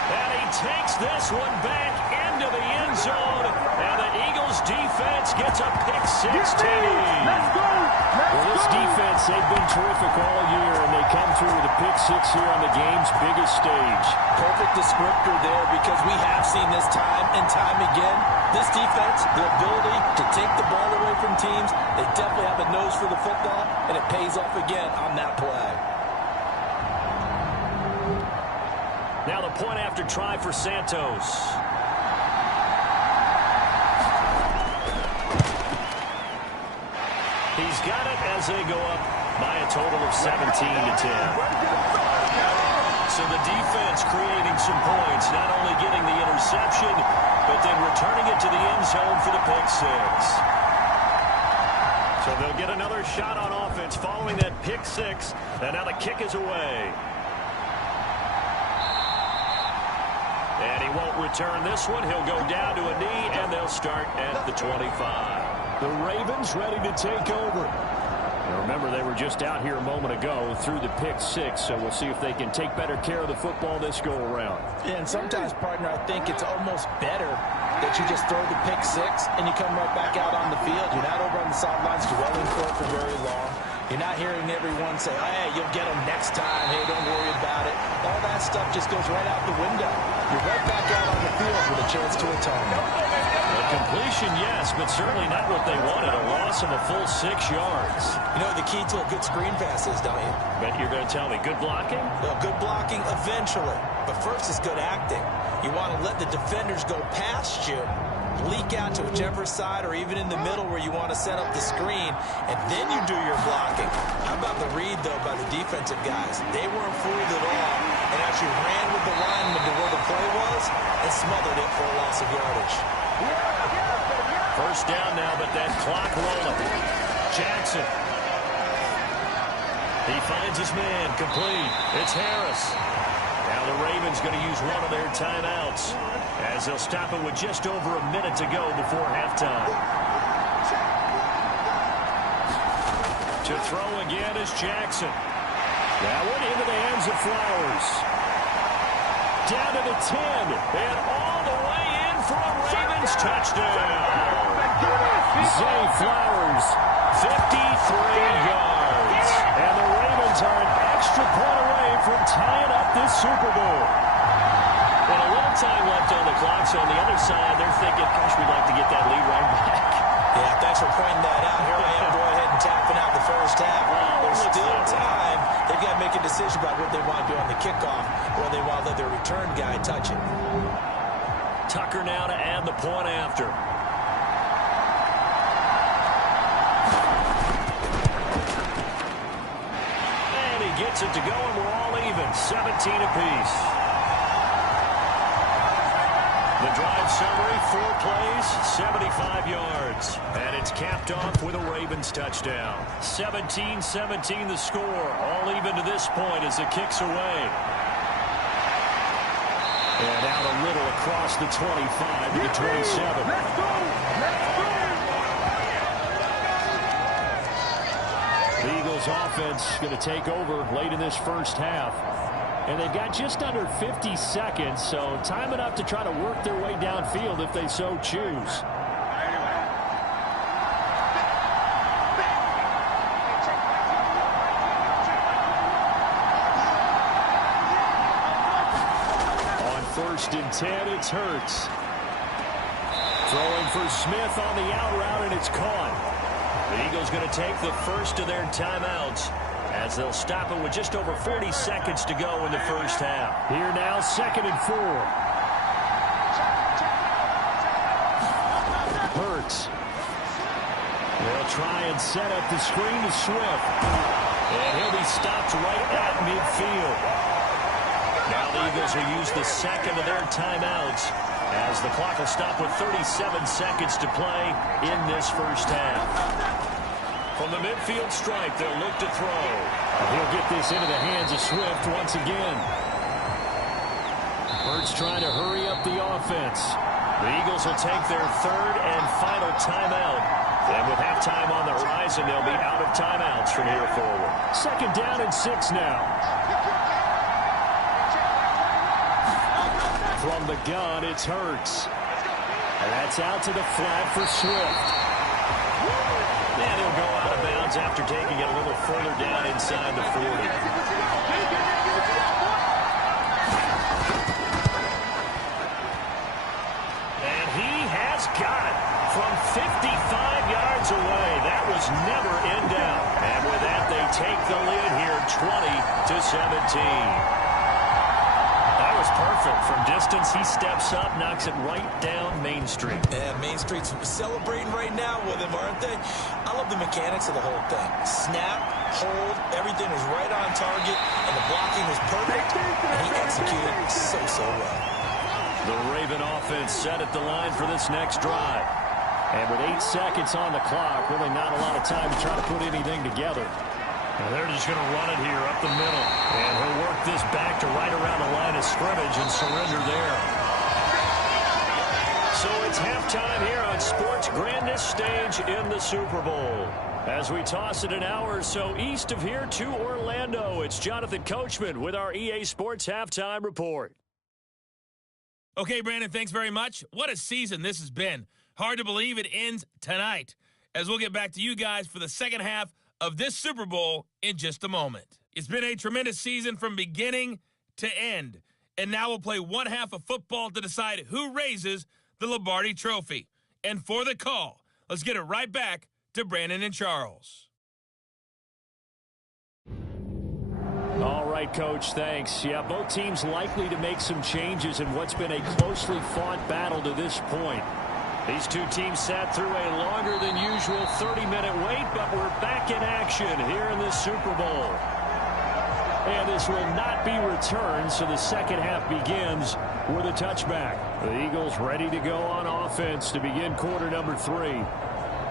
And he takes this one back into the end zone. And the Eagles defense gets a pick-6 TD. Well, this defense, they've been terrific all year, and they come through with a pick-6 here on the game's biggest stage. Perfect descriptor there, because we have seen this time and time again. This defense, the ability to take the ball away from teams, they definitely have a nose for the football, and it pays off again on that play. Now the point after try for Santos. He's got it as they go up by a total of 17-10. So the defense creating some points, not only getting the interception, but then returning it to the end zone for the pick-6. So they'll get another shot on offense following that pick-6, and now the kick is away. And he won't return this one. He'll go down to a knee, and they'll start at the 25. The Ravens ready to take over. Now remember, they were just out here a moment ago through the pick-6, so we'll see if they can take better care of the football this go-around. Yeah, and sometimes, partner, I think it's almost better that you just throw the pick-6 and you come right back out on the field. You're not over on the sidelines dwelling for it for very long. You're not hearing everyone say, hey, you'll get them next time. Hey, don't worry about it. All that stuff just goes right out the window. You're right back out on the field with a chance to atone. A completion, yes, but certainly not what they wanted. A loss of a full 6 yards. You know the key to a good screen pass is, don't you? But you're going to tell me, good blocking? Well, good blocking eventually. But first is good acting. You want to let the defenders go past you, leak out to whichever side or even in the middle where you want to set up the screen, and then you do your blocking. How about the read, though, by the defensive guys? They weren't fooled at all and actually ran with the lineman to where the play was and smothered it for a loss of yardage. First down now, but that clock rolling. Jackson. He finds his man, complete. It's Harris. Now the Ravens going to use one of their timeouts as they'll stop it with just over a minute to go before halftime. To throw again is Jackson. That one into the hands of Flowers. Down to the 10. And all the way in for a Ravens touchdown. Zay Flowers, 53 yards. and the Ravens are an extra point away from tying up this Super Bowl. And a little time left on the clock, so on the other side, they're thinking, gosh, we'd like to get that lead right back. Yeah, thanks for pointing that out. Here I am, go ahead and tapping out the first half. There's still time. They've got to make a decision about what they want to do on the kickoff, or they want to let their return guy touch it. Tucker now to add the point after. And he gets it to go, and we're all even, 17 apiece. The drive summary, 4 plays, 75 yards. And it's capped off with a Ravens touchdown. 17-17 the score. All even to this point as the kick's away. And out a little across the 25 to the 27. Let's go! The Eagles Eagles offense going to take over late in this first half. And they've got just under 50 seconds, so time enough to try to work their way downfield if they so choose. On 1st and 10, it's Hurts. Throwing for Smith on the out route, and it's caught. The Eagles going to take the first of their timeouts as they'll stop it with just over 40 seconds to go in the first half. Here now, 2nd and 4. Hurts. They'll try and set up the screen to Swift. And he'll be stopped right at midfield. Now the Eagles will use the second of their timeouts as the clock will stop with 37 seconds to play in this first half. From the midfield stripe, they'll look to throw. He'll get this into the hands of Swift once again. Hurts trying to hurry up the offense. The Eagles will take their third and final timeout. And with halftime on the horizon, they'll be out of timeouts from here forward. 2nd down and 6 now. From the gun, it's Hurts. And that's out to the flat for Swift. And he'll go out of bounds after taking it a little further down inside the 40. And he has got it from 55 yards away. That was never in doubt. And with that, they take the lead here 20-17. That was perfect. From distance, he steps up, knocks it right down Main Street. Yeah, Main Street's celebrating right now with him, aren't they? I love the mechanics of the whole thing. Snap, hold, everything was right on target, and the blocking was perfect, and he executed so well. The Raven offense set at the line for this next drive. And with 8 seconds on the clock, really not a lot of time to try to put anything together. And they're just going to run it here up the middle. And he'll work this back to right around the line of scrimmage and surrender there. So it's halftime here on sports' grandest stage in the Super Bowl. As we toss it an hour or so east of here to Orlando, it's Jonathan Coachman with our EA Sports Halftime Report. Okay, Brandon, thanks very much. What a season this has been. Hard to believe it ends tonight, as we'll get back to you guys for the second half of this Super Bowl in just a moment. It's been a tremendous season from beginning to end, and now we'll play one half of football to decide who raises the Lombardi Trophy. And for the call, let's get it right back to Brandon and Charles. All right, Coach, thanks. Yeah, both teams likely to make some changes in what's been a closely fought battle to this point. These two teams sat through a longer than usual 30-minute wait, but we're back in action here in the Super Bowl. And this will not be returned, so the second half begins with a touchback. The Eagles ready to go on offense to begin quarter number 3.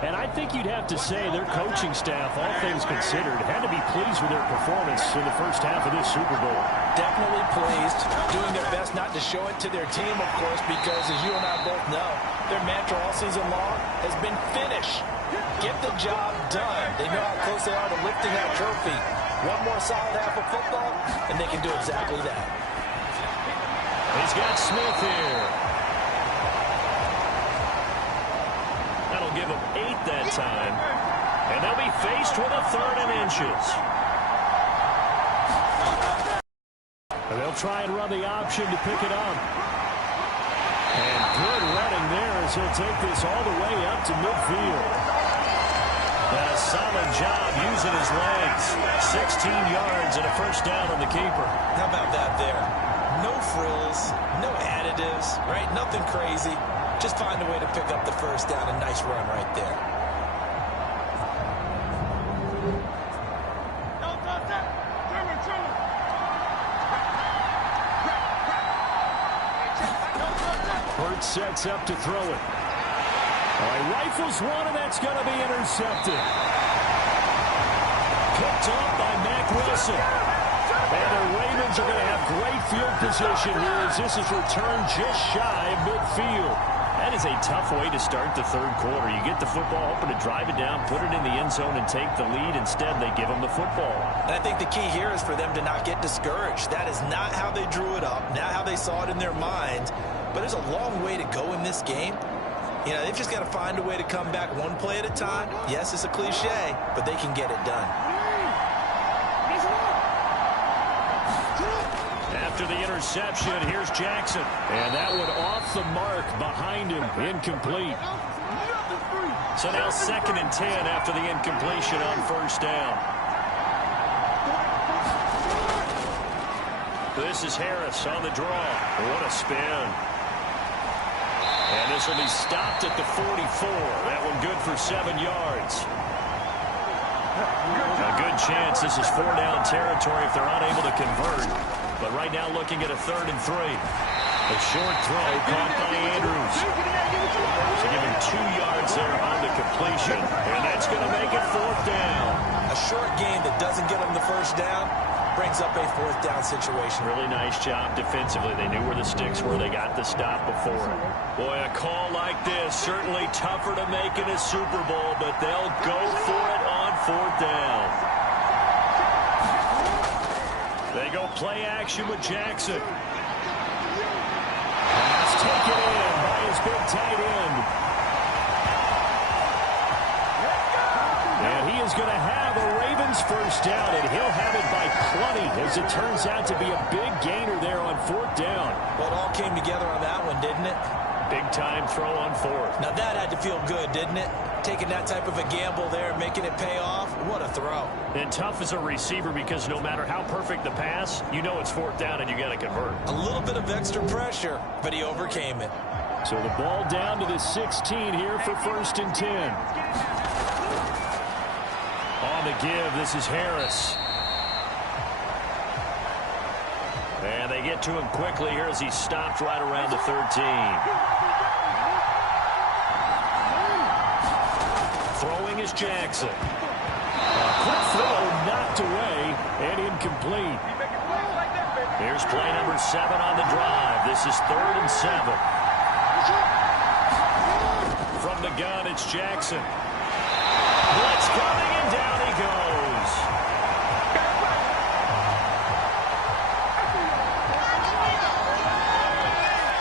And I think you'd have to say their coaching staff, all things considered, had to be pleased with their performance in the first half of this Super Bowl. Definitely pleased, doing their best not to show it to their team, of course, because as you and I both know, their mantra all season long has been finish. Get the job done. They know how close they are to lifting that trophy. One more solid half of football, and they can do exactly that. He's got Smith here. That'll give them 8 that time. And they'll be faced with a 3rd and inches. And they'll try and run the option to pick it up. And good running there as he'll take this all the way up to midfield. A solid job using his legs. 16 yards and a first down on the keeper. How about that there? No frills, no additives, right? Nothing crazy. Just find a way to pick up the first down. A nice run right there. Hurts sets up to throw it. He rifles one, and that's going to be intercepted. Picked off by Mack Wilson. And the Ravens are going to have great field position here as this is returned just shy of midfield. That is a tough way to start the third quarter. You get the football, hoping to drive it down, put it in the end zone, and take the lead. Instead, they give them the football. And I think the key here is for them to not get discouraged. That is not how they drew it up, not how they saw it in their minds. But there's a long way to go in this game. You know, they've just got to find a way to come back one play at a time. Yes, it's a cliche, but they can get it done. After the interception, here's Jackson. And that one off the mark behind him, incomplete. So now 2nd and 10 after the incompletion on first down. This is Harris on the draw. What a spin. And this will be stopped at the 44. That one good for 7 yards. A good chance this is 4-down territory if they're unable to convert. But right now looking at a 3rd and 3. A short throw caught by Andrews. So give him 2 yards there on the completion. And that's going to make it 4th down. A short game that doesn't get them the first down brings up a 4th down situation. Really nice job defensively. They knew where the sticks were. They got the stop before it. Boy, a call like this, certainly tougher to make in a Super Bowl, but they'll go for it on 4th down. They go play action with Jackson. Pass taken in by his big tight end. And he is going to have a Ravens first down, and he'll have it by plenty, as it turns out to be a big gainer there on 4th down. Well, it all came together on that one, didn't it? Big-time throw on 4th. Now, that had to feel good, didn't it? Taking that type of a gamble there and making it pay off. What a throw. And tough as a receiver because no matter how perfect the pass, you know it's 4th down and you got to convert. A little bit of extra pressure, but he overcame it. So the ball down to the 16 here for 1st and 10. On the give, this is Harris. And they get to him quickly here as he stopped right around the 13. Throwing is Jackson. A quick throw knocked away and incomplete. Here's play number 7 on the drive. This is 3rd and 7. From the gun, it's Jackson. Blitz coming, and down he goes.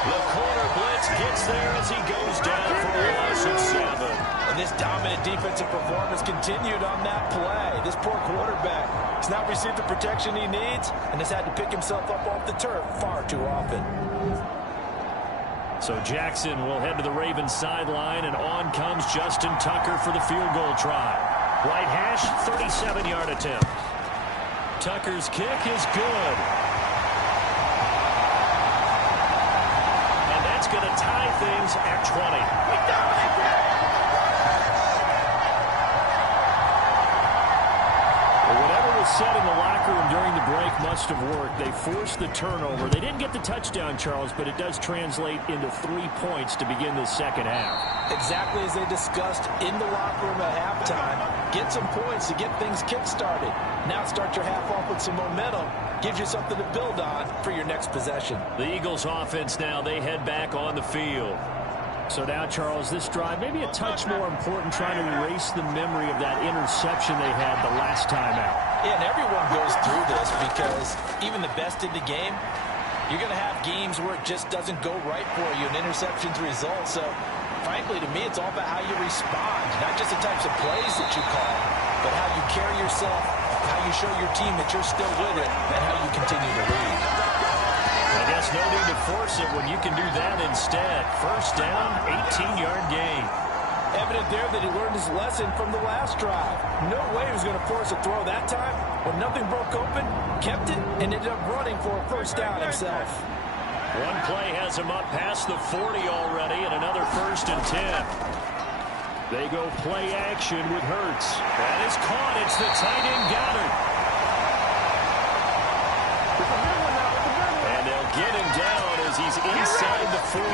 The corner blitz gets there as he goes down for a loss of 7. And this dominant defensive performance continued on that play. This poor quarterback has not received the protection he needs and has had to pick himself up off the turf far too often. So Jackson will head to the Ravens sideline, and on comes Justin Tucker for the field goal try. Right hash, 37-yard attempt. Tucker's kick is good. And that's going to tie things at 20. Whatever was said in the locker room during the break must have worked. They forced the turnover. They didn't get the touchdown, Charles, but it does translate into 3 points to begin this second half. Exactly as they discussed in the locker room at halftime. Get some points to get things kick-started. Now start your half off with some momentum. Gives you something to build on for your next possession. The Eagles offense now, they head back on the field. So now, Charles, this drive maybe a touch more important, trying to erase the memory of that interception they had the last time out. Yeah, and everyone goes through this because even the best in the game, you're going to have games where it just doesn't go right for you, and interceptions result. So, frankly, to me, it's all about how you respond, not just the types of plays that you call, but how you carry yourself, how you show your team that you're still with it, and how you continue to lead. I guess no need to force it when you can do that instead. First down, 18-yard gain. Evident there that he learned his lesson from the last drive. No way he was going to force a throw that time. When nothing broke open, kept it, and ended up running for a first down himself. One play has him up past the 40 already, and another 1st and 10. They go play action with Hurts. That is caught. It's the tight end Goddard. And they'll get him down as he's inside the 40.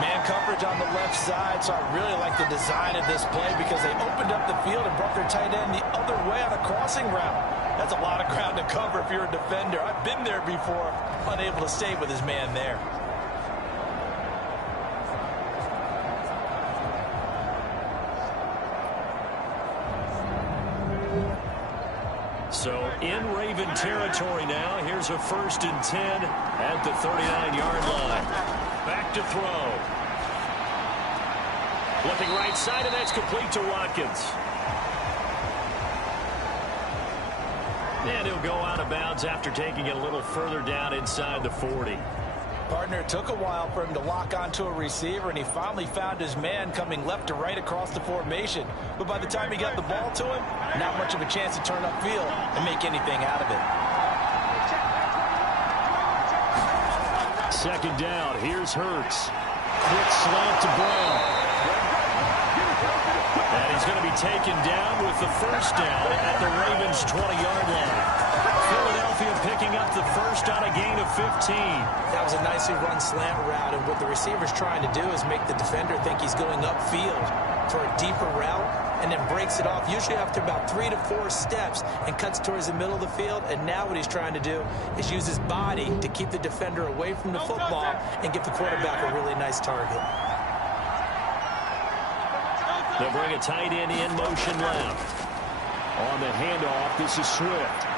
Man coverage on the left side, so I really like the design of this play because they opened up the field and brought their tight end the other way on a crossing route. That's a lot of ground to cover if you're a defender. I've been there before. unable to stay with his man there. So in Raven territory now. Here's a 1st and 10 at the 39-yard line. Back to throw. Looking right side, and that's complete to Watkins. And he'll go out of bounds after taking it a little further down inside the 40. Partner, it took a while for him to lock onto a receiver, and he finally found his man coming left to right across the formation. But by the time he got the ball to him, not much of a chance to turn upfield and make anything out of it. 2nd down. Here's Hurts. Quick slant to Brown. And he's going to be taken down with the 1st down at the Ravens' 20-yard line. Philadelphia picking up the 1st on a gain of 15. That was a nicely run slant route, and what the receiver's trying to do is make the defender think he's going upfield for a deeper route, and then breaks it off, usually after about 3 to 4 steps, and cuts towards the middle of the field. And now what he's trying to do is use his body to keep the defender away from the football and give the quarterback a really nice target. They'll bring a tight end in motion left. On the handoff, this is Swift.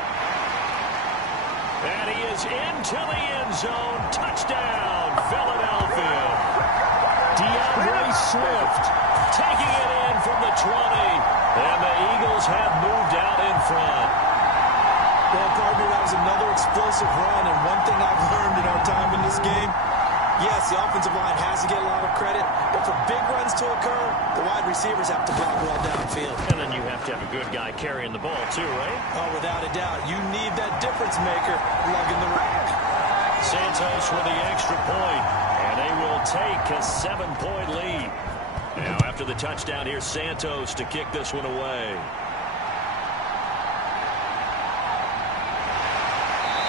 And he is into the end zone. Touchdown, Philadelphia. DeAndre Swift taking it in from the 20. And the Eagles have moved out in front. Well, partner, that was another explosive run. And one thing I've learned in our time in this game, yes, the offensive line has to get a lot of credit, but for big runs to occur, the wide receivers have to block well downfield. And then you have to have a good guy carrying the ball too, right? Oh, without a doubt. You need that difference maker lugging the rock. Santos with the extra point, and they will take a 7-point lead. Now after the touchdown, here's Santos to kick this one away.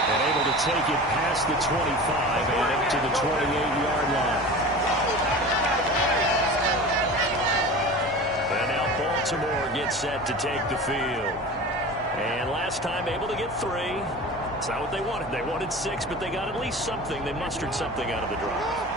And able to take it past the 25 and up to the 28-yard line. And now Baltimore gets set to take the field. And last time able to get 3. It's not what they wanted. They wanted 6, but they got at least something. They mustered something out of the drive.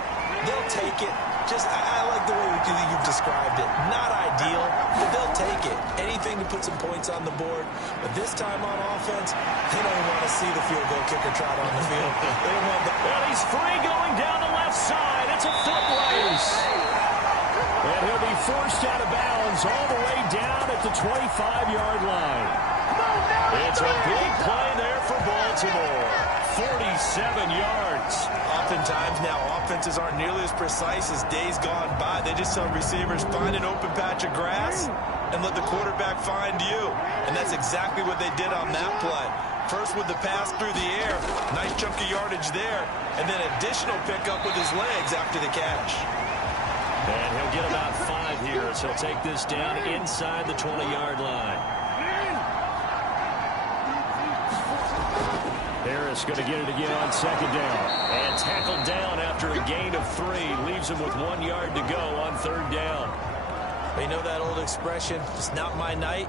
They'll take it. I like the way you've described it. Not ideal, but they'll take it. Anything to put some points on the board. But this time on offense, they don't want to see the field goal kicker trot on the field. They don't want the... And he's free going down the left side. It's a foot race. And he'll be forced out of bounds all the way down at the 25-yard line. It's a big play there for Baltimore. 47 yards. Oftentimes now, offenses aren't nearly as precise as days gone by. They just tell receivers, find an open patch of grass and let the quarterback find you. And that's exactly what they did on that play. First with the pass through the air, nice chunk of yardage there, and then additional pickup with his legs after the catch. And he'll get about 5 here as he'll take this down inside the 20-yard line. Harris going to get it again on 2nd down. And tackled down after a gain of 3. Leaves him with 1 yard to go on 3rd down. They know that old expression, it's not my night.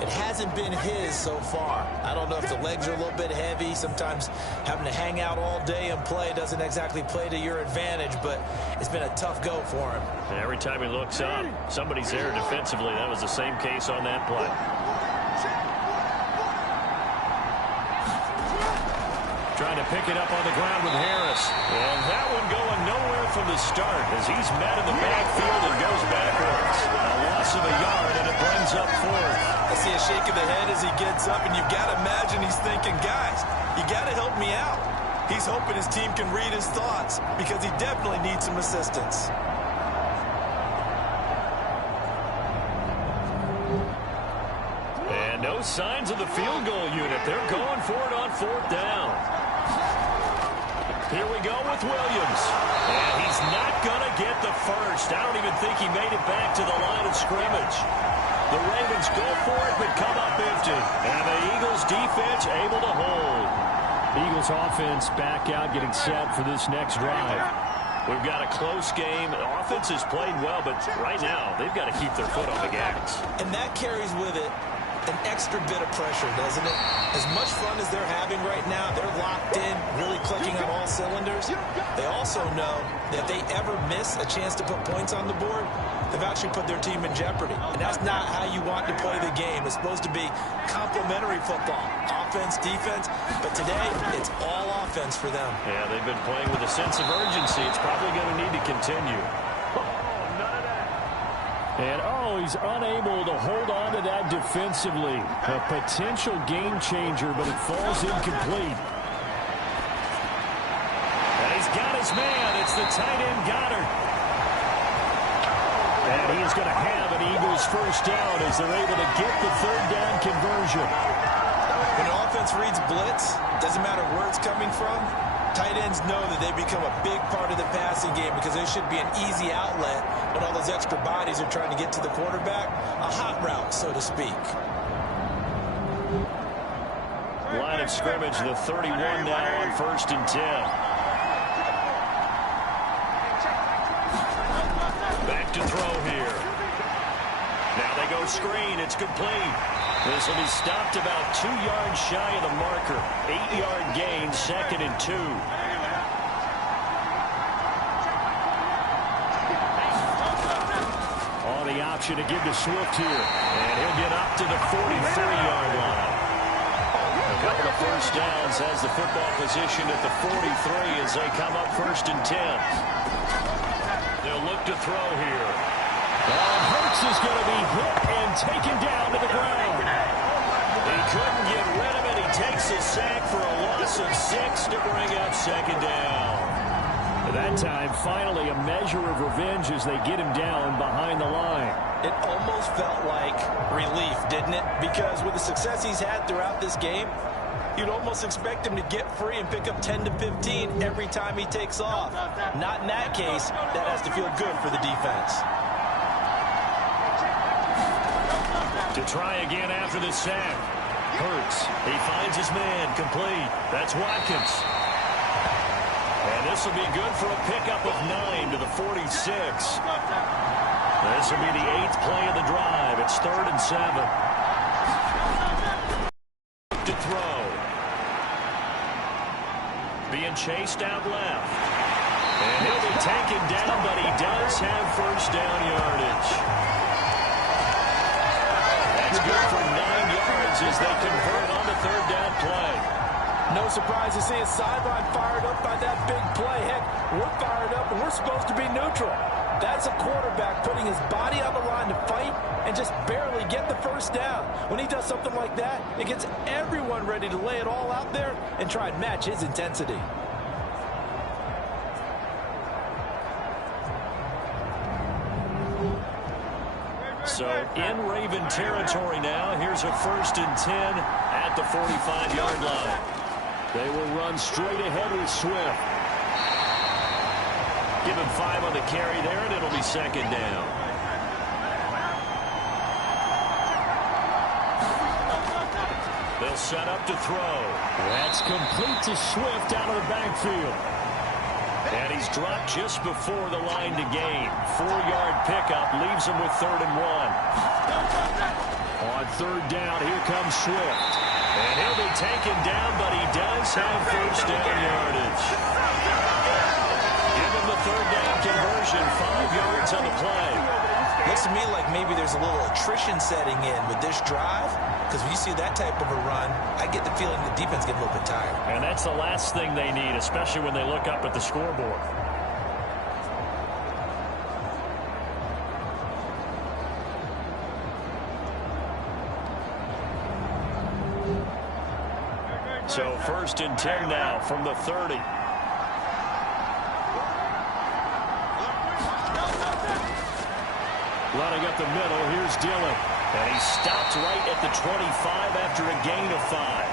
It hasn't been his so far. I don't know if the legs are a little bit heavy. Sometimes having to hang out all day and play doesn't exactly play to your advantage, but it's been a tough go for him. And every time he looks up, somebody's there defensively. That was the same case on that play. Trying to pick it up on the ground with Harris. And that one going nowhere from the start as he's met in the backfield and goes backwards. A loss of a yard, and it brings up 4th. I see a shake of the head as he gets up, and you've got to imagine he's thinking, guys, you got to help me out. He's hoping his team can read his thoughts because he definitely needs some assistance. And no signs of the field goal unit. They're going for it on 4th down. Here we go with Williams. And he's not going to get the first. I don't even think he made it back to the line of scrimmage. The Ravens go for it, but come up empty. And the Eagles defense able to hold. Eagles offense back out, getting set for this next drive. We've got a close game. The offense has played well, but right now they've got to keep their foot on the gas. And that carries with it an extra bit of pressure, doesn't it? As much fun as they're having right now, they're locked in, really clicking on all cylinders. They also know that if they ever miss a chance to put points on the board, they've actually put their team in jeopardy. And that's not how you want to play the game. It's supposed to be complementary football, offense, defense. But today, it's all offense for them. Yeah, they've been playing with a sense of urgency. It's probably going to need to continue. And, he's unable to hold on to that defensively. A potential game changer, but it falls incomplete. And he's got his man. It's the tight end, Goddard. And he is going to have an Eagles first down as they're able to get the third down conversion. When an offense reads blitz, doesn't matter where it's coming from, tight ends know that they become a big part of the passing game because they should be an easy outlet when all those extra bodies are trying to get to the quarterback. A hot route, so to speak. Line of scrimmage, the 31 now on 1st and 10. Back to throw here. Now they go screen. It's complete. This will be stopped about 2 yards shy of the marker. 8-yard gain, 2nd and 2. On the option to give to Swift here. And he'll get up to the 43-yard line. A couple of first downs has the football position at the 43 as they come up 1st and 10. They'll look to throw here. Hurts is going to be hit and taken down to the ground. He couldn't get rid of it. He takes a sack for a loss of 6 to bring up 2nd down. That time, finally, a measure of revenge as they get him down behind the line. It almost felt like relief, didn't it? Because with the success he's had throughout this game, you'd almost expect him to get free and pick up 10 to 15 every time he takes off. Not in that case. That has to feel good for the defense. To try again after the sack. Hurts. He finds his man. Complete. That's Watkins. And this will be good for a pickup of 9 to the 46. This will be the 8th play of the drive. It's 3rd and 7. To throw. Being chased out left. And he'll be taken down, but he does have first down yardage. That's good for 9 yards as they convert on the 3rd down play. No surprise to see a sideline fired up by that big play. Heck, we're fired up and we're supposed to be neutral. That's a quarterback putting his body on the line to fight and just barely get the first down. When he does something like that, it gets everyone ready to lay it all out there and try and match his intensity. So in Raven territory now. Here's a 1st and 10 at the 45-yard line. They will run straight ahead with Swift. Give him 5 on the carry there, and it'll be 2nd down. They'll set up to throw. That's complete to Swift out of the backfield. And he's dropped just before the line to gain. 4-yard pickup leaves him with 3rd and 1. On 3rd down, here comes Swift. And he'll be taken down, but he does have first down yardage. Give him the 3rd down conversion, 5 yards on the play. Looks to me like maybe there's a little attrition setting in with this drive. Because when you see that type of a run, I get the feeling the defense gets a little bit tired. And that's the last thing they need, especially when they look up at the scoreboard. So 1st and 10 now from the 30. Running up the middle, here's Dillon. And he stopped right at the 25 after a gain of 5.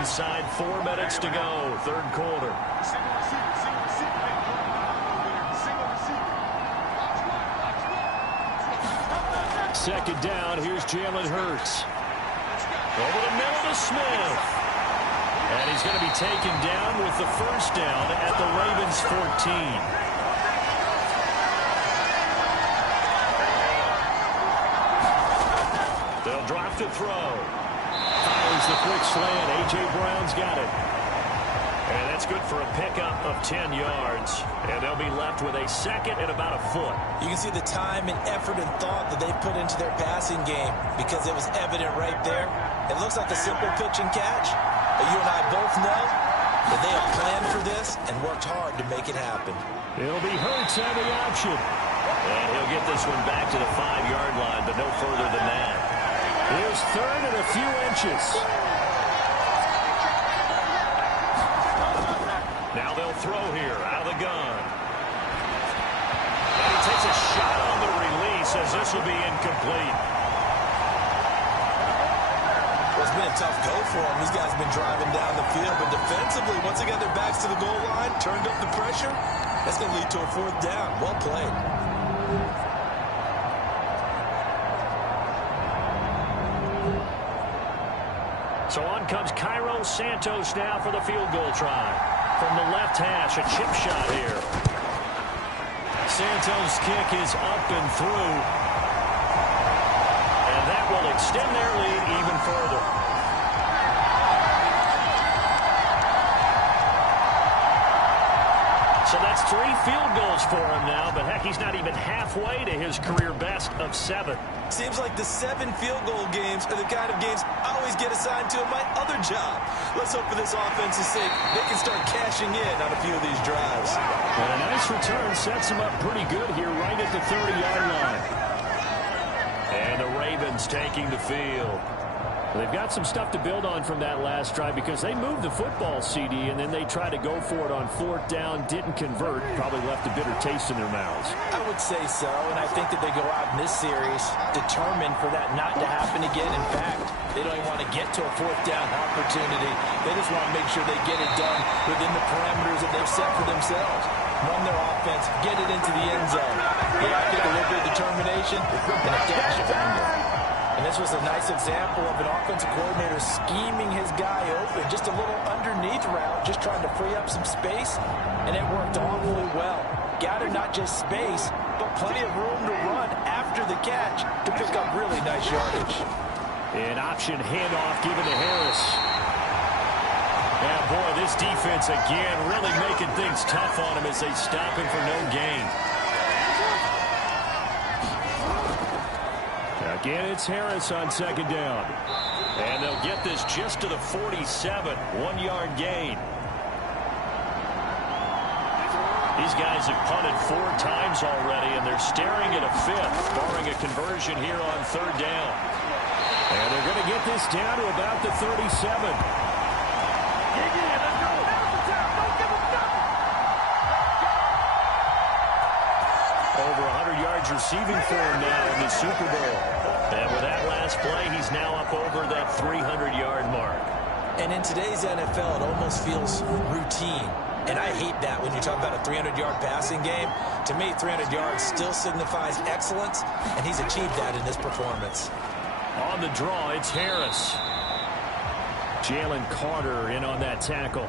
Inside 4 minutes to go, 3rd quarter. Second down, here's Jalen Hurts. Over the middle to Smith. And he's going to be taken down with the first down at the Ravens 14. They'll drop to throw. Fires the quick slant. A.J. Brown's got it. And that's good for a pickup of 10 yards. And they'll be left with a second and about a foot. You can see the time and effort and thought that they put into their passing game because it was evident right there. It looks like a simple pitch and catch, but you and I both know that they have planned for this and worked hard to make it happen. It'll be Hurts on the option. And he'll get this one back to the 5-yard line, but no further than that. Here's third and a few inches. Now they'll throw here out of the gun. And he takes a shot on the release as this will be incomplete. Well, it's been a tough go for them. These guys have been driving down the field, but defensively, once they got their backs to the goal line, turned up the pressure, that's going to lead to a 4th down. Well played. So on comes Cairo Santos now for the field goal try. From the left hash, a chip shot here. Santos' kick is up and through. And that will extend their lead even further. So that's 3 field goals for him now, but heck, he's not even halfway to his career best of 7. Seems like the 7 field goal games are the kind of games I always get assigned to in my other job. Let's hope for this offense's sake they can start cashing in on a few of these drives. And a nice return sets him up pretty good here right at the 30-yard line. And the Ravens taking the field. They've got some stuff to build on from that last drive because they moved the football, CD, and then they tried to go for it on 4th down, didn't convert, probably left a bitter taste in their mouths. I would say so, and I think that they go out in this series determined for that not to happen again. In fact, they don't even want to get to a 4th down opportunity. They just want to make sure they get it done within the parameters that they've set for themselves. Run their offense, get it into the end zone. Yeah, I think a little bit of determination and a dash of anger. And this was a nice example of an offensive coordinator scheming his guy open. Just a little underneath route, just trying to free up some space, and it worked awfully well. Got him not just space, but plenty of room to run after the catch to pick up really nice yardage. An option handoff given to Harris. Yeah, boy, this defense again really making things tough on him as they stop him for no gain. Again, it's Harris on 2nd down. And they'll get this just to the 47, 1-yard gain. These guys have punted 4 times already, and they're staring at a 5th, barring a conversion here on 3rd down. And they're going to get this down to about the 37. Over 100 yards receiving for him now in the Super Bowl. And with that last play, he's now up over that 300-yard mark. And in today's NFL, it almost feels routine. And I hate that when you talk about a 300-yard passing game. To me, 300 yards still signifies excellence, and he's achieved that in this performance. On the draw, it's Harris. Jalen Carter in on that tackle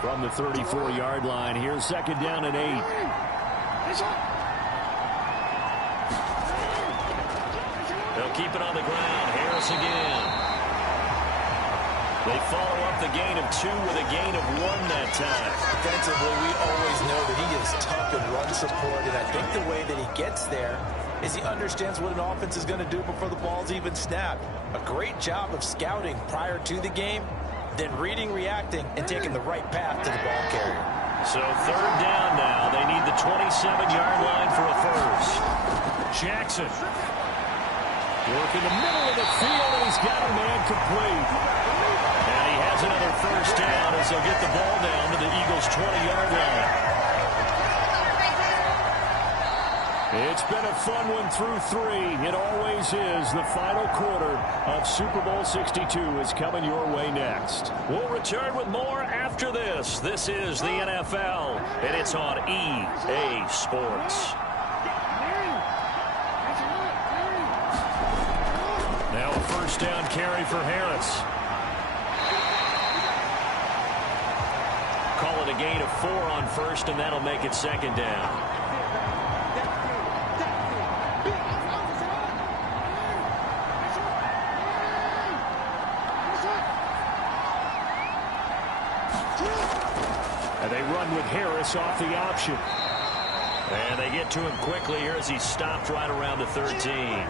from the 34-yard line. Here's 2nd down and 8. They'll keep it on the ground. Harris again. They follow up the gain of 2 with a gain of 1 that time. Defensively, we always know that he is tough in run support, and I think the way that he gets there is he understands what an offense is going to do before the ball's even snapped. A great job of scouting prior to the game, then reading, reacting, and taking the right path to the ball carrier. So 3rd down now. They need the 27-yard line for a first. Jackson. Work in the middle of the field, and he's got a man complete. And he has another first down as they'll get the ball down to the Eagles' 20-yard line. It's been a fun one through 3. It always is. The final quarter of Super Bowl 62 is coming your way next. We'll return with more after this. This is the NFL, and it's on EA Sports. Now a first down carry for Harris. Call it a gain of 4 on first, and that'll make it 2nd down. And they run with Harris off the option. And they get to him quickly here as he stopped right around the 13.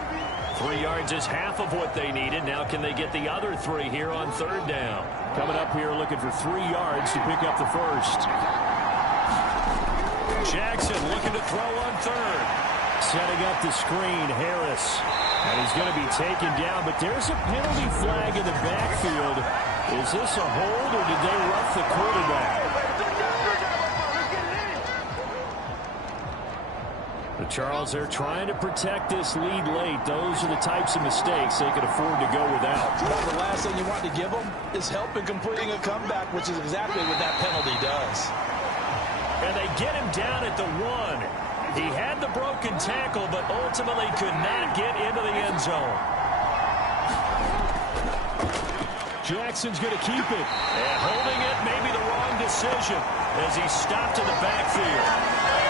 3 yards is half of what they needed. Now can they get the other 3 here on 3rd down? Coming up here looking for 3 yards to pick up the first. Jackson looking to throw on 3rd. Setting up the screen, Harris. And he's going to be taken down, but there's a penalty flag in the backfield. Is this a hold, or did they rough the quarterback? The Charles, they're trying to protect this lead late. Those are the types of mistakes they could afford to go without. Well, the last thing you want to give them is help in completing a comeback, which is exactly what that penalty does. And they get him down at the 1. He had the broken tackle, but ultimately could not get into the end zone. Jackson's going to keep it. And holding it may be the wrong decision as he stopped in the backfield.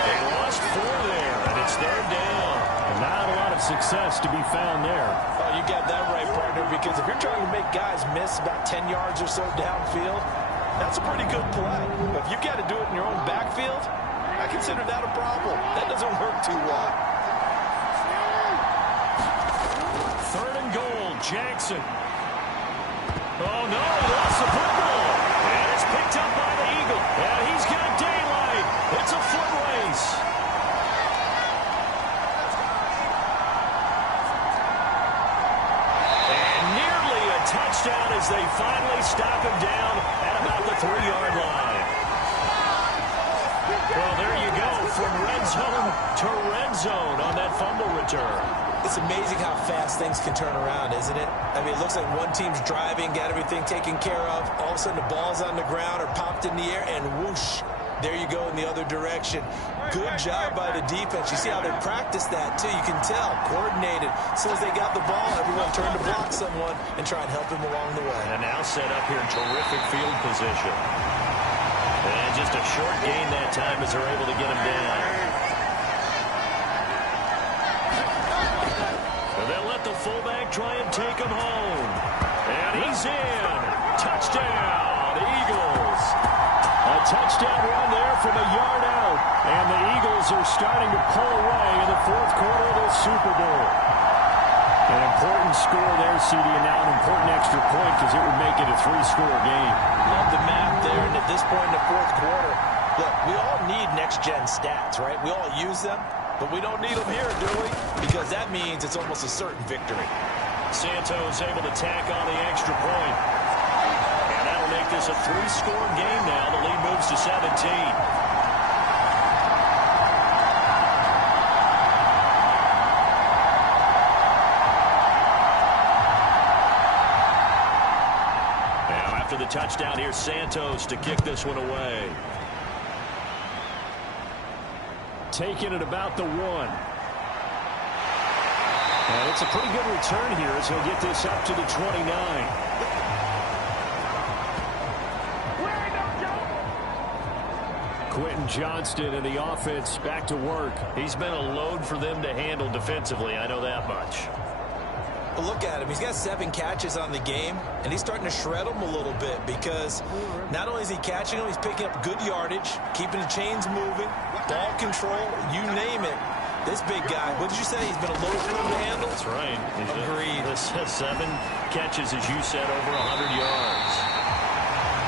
They lost 4 there, and it's 3rd down. And not a lot of success to be found there. Oh, you got that right, partner, because if you're trying to make guys miss about 10 yards or so downfield, that's a pretty good play. But if you've got to do it in your own backfield, I consider that a problem. That doesn't work too well. 3rd and goal, Jackson. Oh, no, he lost the football. And it's picked up by the Eagle. And he's got daylight. It's a foot race. And nearly a touchdown as they finally stop him down at about the 3-yard line. Well, there you go, from red zone to red zone on that fumble return. It's amazing how fast things can turn around, isn't it? I mean, it looks like one team's driving, got everything taken care of. All of a sudden, the ball's on the ground or popped in the air, and whoosh, there you go in the other direction. Good job by the defense. You see how they practiced that, too. You can tell, coordinated. As soon as they got the ball, everyone turned to block someone and try and help him along the way. And now set up here in terrific field position. And just a short gain that time as they're able to get him down. And they'll let the fullback try and take him home. And he's in. Touchdown, Eagles. A touchdown run there from a yard out. And the Eagles are starting to pull away in the 4th quarter of the Super Bowl. An important score there, CD, and now an important extra point because it would make it a 3-score game. Love the map there, and at this point in the 4th quarter, look, we all need next-gen stats, right? We all use them, but we don't need them here, do we? Because that means it's almost a certain victory. Santos able to tack on the extra point. And that'll make this a 3-score game now. The lead moves to 17. The touchdown here, Santos to kick this one away. Taking it about the 1. And it's a pretty good return here as he'll get this up to the 29. Quentin Johnston and the offense back to work. He's been a load for them to handle defensively, I know that much. But look at him. He's got 7 catches on the game, and he's starting to shred them a little bit because not only is he catching them, he's picking up good yardage, keeping the chains moving, ball control, you name it. This big guy, what did you say? He's been a load for him to handle? That's right. Agreed. This has 7 catches, as you said, over 100 yards.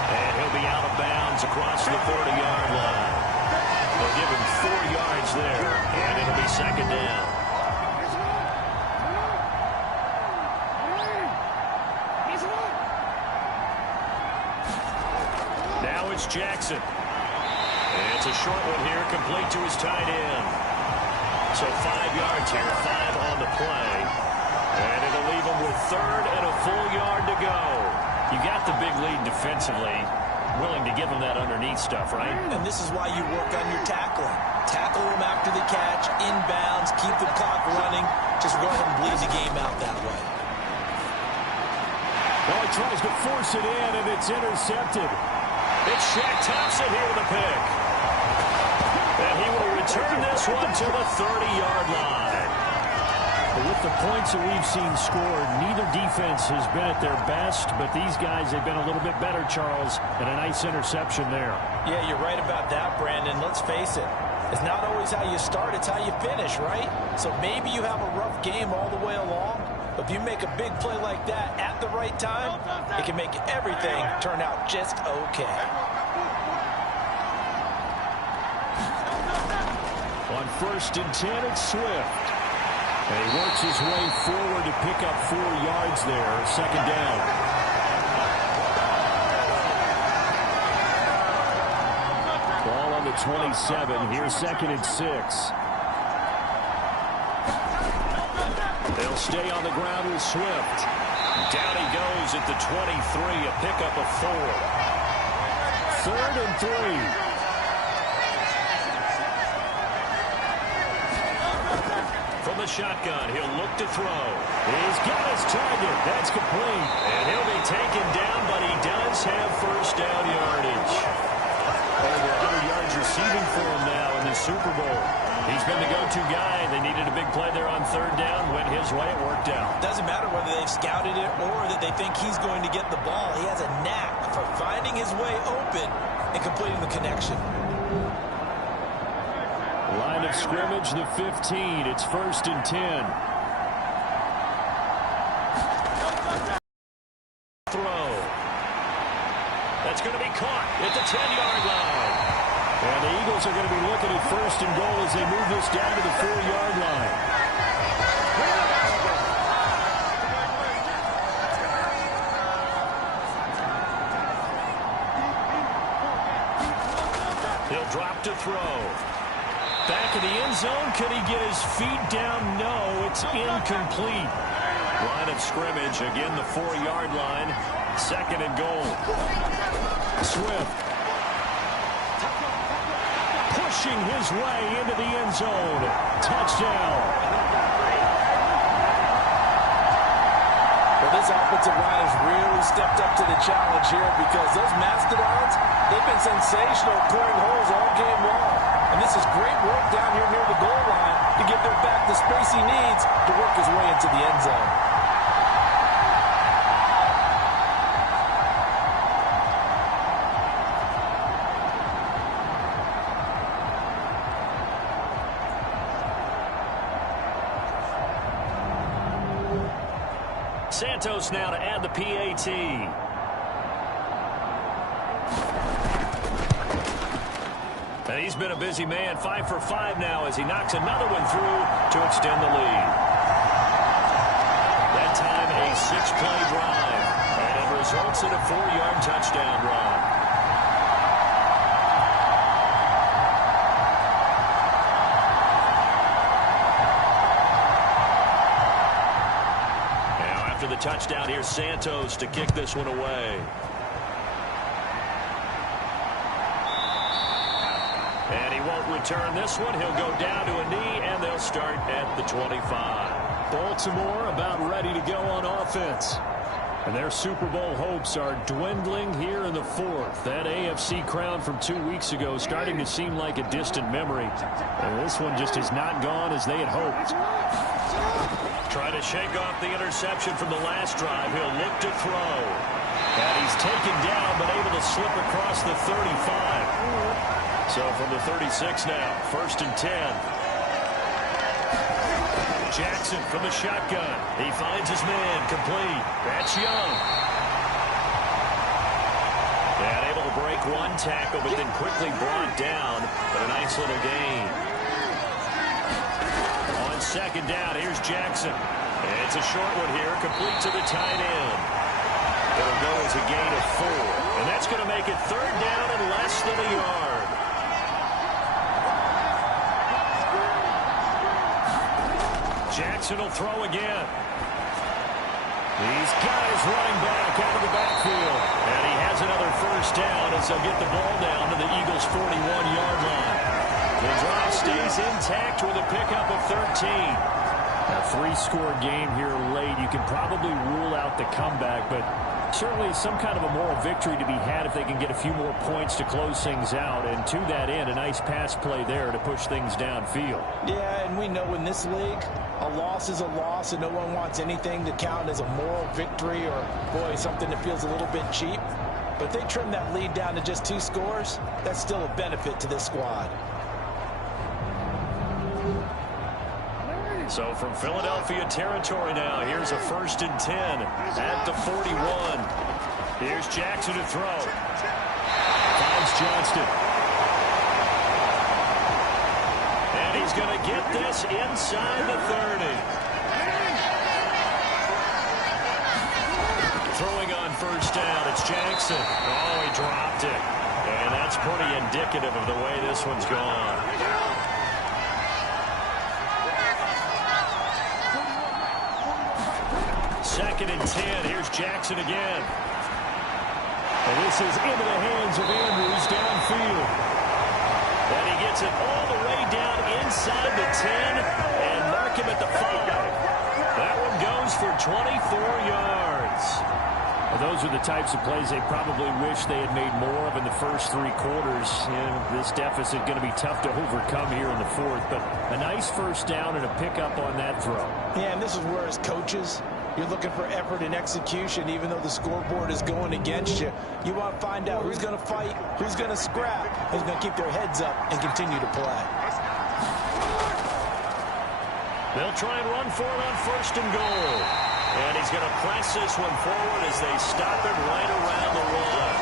And he'll be out of bounds across the 40-yard line. They'll give him 4 yards there, and it'll be 2nd down. It's Jackson. And it's a short one here, complete to his tight end. So 5 yards here, 5 on the play. And it'll leave him with 3rd and a full yard to go. You got the big lead defensively, willing to give him that underneath stuff, right? And this is why you work on your tackling. Tackle them after the catch, inbounds, keep the clock running. Just go ahead and bleed the game out that way. Well, he tries to force it in, and it's intercepted. It's Shaq Thompson here with a pick. And he will return this one to the 30-yard line. But with the points that we've seen scored, neither defense has been at their best, but these guys have been a little bit better, Charles, and a nice interception there. Yeah, you're right about that, Brandon. Let's face it. It's not always how you start, it's how you finish, right? So maybe you have a rough game all the way along, but if you make a big play like that at the right time, it can make everything turn out just okay. On 1st and 10, it's Swift. And he works his way forward to pick up 4 yards there, 2nd down. Ball on the 27. Here's 2nd and 6. They'll stay on the ground with Swift. Down he goes at the 23, a pickup of 4. 3rd and 3. From the shotgun, he'll look to throw. He's got his target. That's complete. And he'll be taken down, but he does have 1st down yardage. Over 100 yards receiving for him now in the Super Bowl. He's been the go-to guy. They needed a big play there on 3rd down. Went his way. It worked out. Doesn't matter whether they've scouted it or that they think he's going to get the ball. He has a knack for finding his way open and completing the connection. Line of scrimmage, the 15. It's 1st and 10. Throw. That's going to be caught at the 10-yard line. And the Eagles are going to be looking at 1st and goal as they move this down to the 4-yard line. He'll drop to throw. Back in the end zone. Can he get his feet down? No, it's incomplete. Line of scrimmage, again the 4-yard line. 2nd and goal. Swift pushing his way into the end zone. Touchdown. Well, this offensive line has really stepped up to the challenge here because those Mastodons, they've been sensational clearing holes all game long. And this is great work down here near the goal line to give their back the space he needs to work his way into the end zone. Santos now to add the PAT. And he's been a busy man, 5 for 5 now as he knocks another one through to extend the lead. That time a 6-play drive, and it results in a 4-yard touchdown run. Now after the touchdown, here's Santos to kick this one away. And he won't return this one. He'll go down to a knee, and they'll start at the 25. Baltimore about ready to go on offense. And their Super Bowl hopes are dwindling here in the 4th. That AFC crown from 2 weeks ago starting to seem like a distant memory. And this one just has not gone as they had hoped. Trying to shake off the interception from the last drive. He'll look to throw. And he's taken down, but able to slip across the 35. So from the 36 now, 1st and 10. Jackson from the shotgun. He finds his man, complete. That's Young. And able to break one tackle, but then quickly brought down. But a nice little gain. On 2nd down, here's Jackson. It's a short one here, complete to the tight end. It'll go as a gain of 4. And that's going to make it 3rd down and less than a yard. Jackson will throw again. He's got his running back out of the backfield. And he has another 1st down as they'll get the ball down to the Eagles' 41-yard line. The drive stays intact with a pickup of 13. A 3-score game here late. You can probably rule out the comeback, but Certainly some kind of a moral victory to be had if they can get a few more points to close things out. And to that end, a nice pass play there to push things downfield. Yeah, and we know in this league, a loss is a loss, and no one wants anything to count as a moral victory or, boy, something that feels a little bit cheap. But if they trim that lead down to just 2 scores, that's still a benefit to this squad. So from Philadelphia territory now, here's a 1st and 10 at the 41. Here's Jackson to throw. Finds Johnston. And he's going to get this inside the 30. Throwing on 1st down, it's Jackson. Oh, he dropped it. And that's pretty indicative of the way this one's gone. 2nd and 10. Here's Jackson again. And this is into the hands of Andrews downfield. And he gets it all the way down inside the 10 and mark him at the 5. That one goes for 24 yards. Well, those are the types of plays they probably wish they had made more of in the first 3 quarters. And this deficit going to be tough to overcome here in the 4th. But a nice 1st down and a pickup on that throw. Yeah, and this is where as coaches, you're looking for effort and execution, even though the scoreboard is going against you. You want to find out who's going to fight, who's going to scrap, who's going to keep their heads up and continue to play. They'll try and run for it on 1st and goal. And he's going to press this one forward as they stop it right around the 1.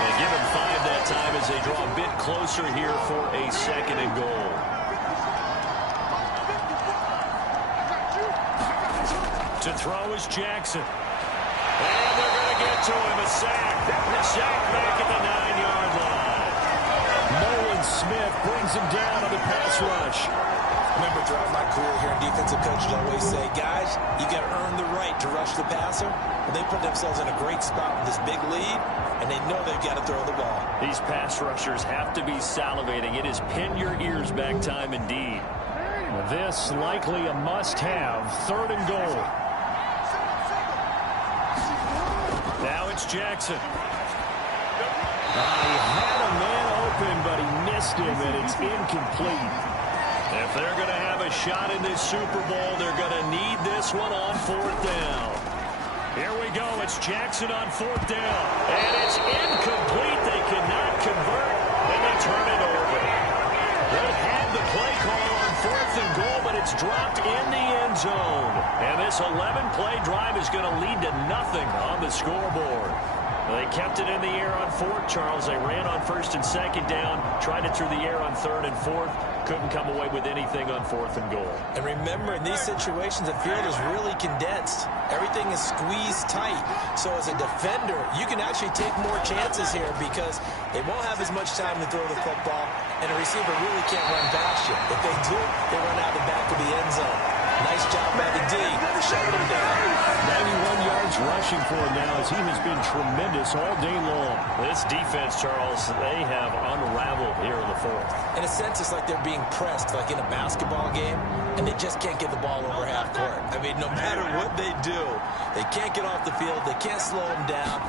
And give him 5 that time as they draw a bit closer here for a 2nd and goal. To throw is Jackson. And they're going to get to him. A sack. A sack back at the 9-yard line. Nolan Smith brings him down on the pass rush. Remember, throughout my career here in defensive coaches always say, guys, you got to earn the right to rush the passer. Well, they put themselves in a great spot with this big lead, and they know they've got to throw the ball. These pass rushers have to be salivating. It is pin your ears back time indeed. This likely a must-have. 3rd and goal. Now it's Jackson. He had a man open, but he missed him, and it's incomplete. If they're going to have a shot in this Super Bowl, they're going to need this one on 4th down. Here we go. It's Jackson on 4th down. And it's incomplete. They cannot convert, and they turn it over. They had the play call on 4th and goal, but it's dropped in the end zone. And this 11-play drive is going to lead to nothing on the scoreboard. They kept it in the air on 4th, Charles. They ran on 1st and 2nd down, tried it through the air on 3rd and 4th. Couldn't come away with anything on 4th and goal. And remember, in these situations, the field is really condensed. Everything is squeezed tight. So as a defender, you can actually take more chances here because they won't have as much time to throw the football, and the receiver really can't run past you. If they do, they run out the back of the end zone. Nice job by the D, shutting him down. 91 yards rushing for him now as he has been tremendous all day long. This defense, Charles, they have unraveled here in the 4th. In a sense, it's like they're being pressed, like in a basketball game, and they just can't get the ball over half court. I mean, no matter what they do, they can't get off the field. They can't slow them down.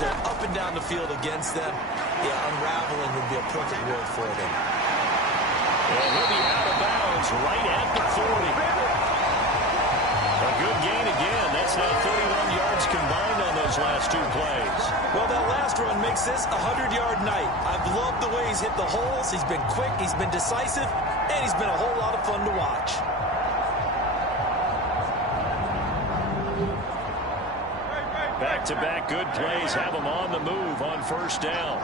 They're up and down the field against them. Yeah, unraveling would be a perfect word for them. And he'll be out of bounds right at the 40. A good gain again. That's now 31 yards combined on those last 2 plays. Well, that last run makes this a 100-yard night. I've loved the way he's hit the holes. He's been quick, he's been decisive, and he's been a whole lot of fun to watch. Back-to-back good plays have him on the move on 1st down.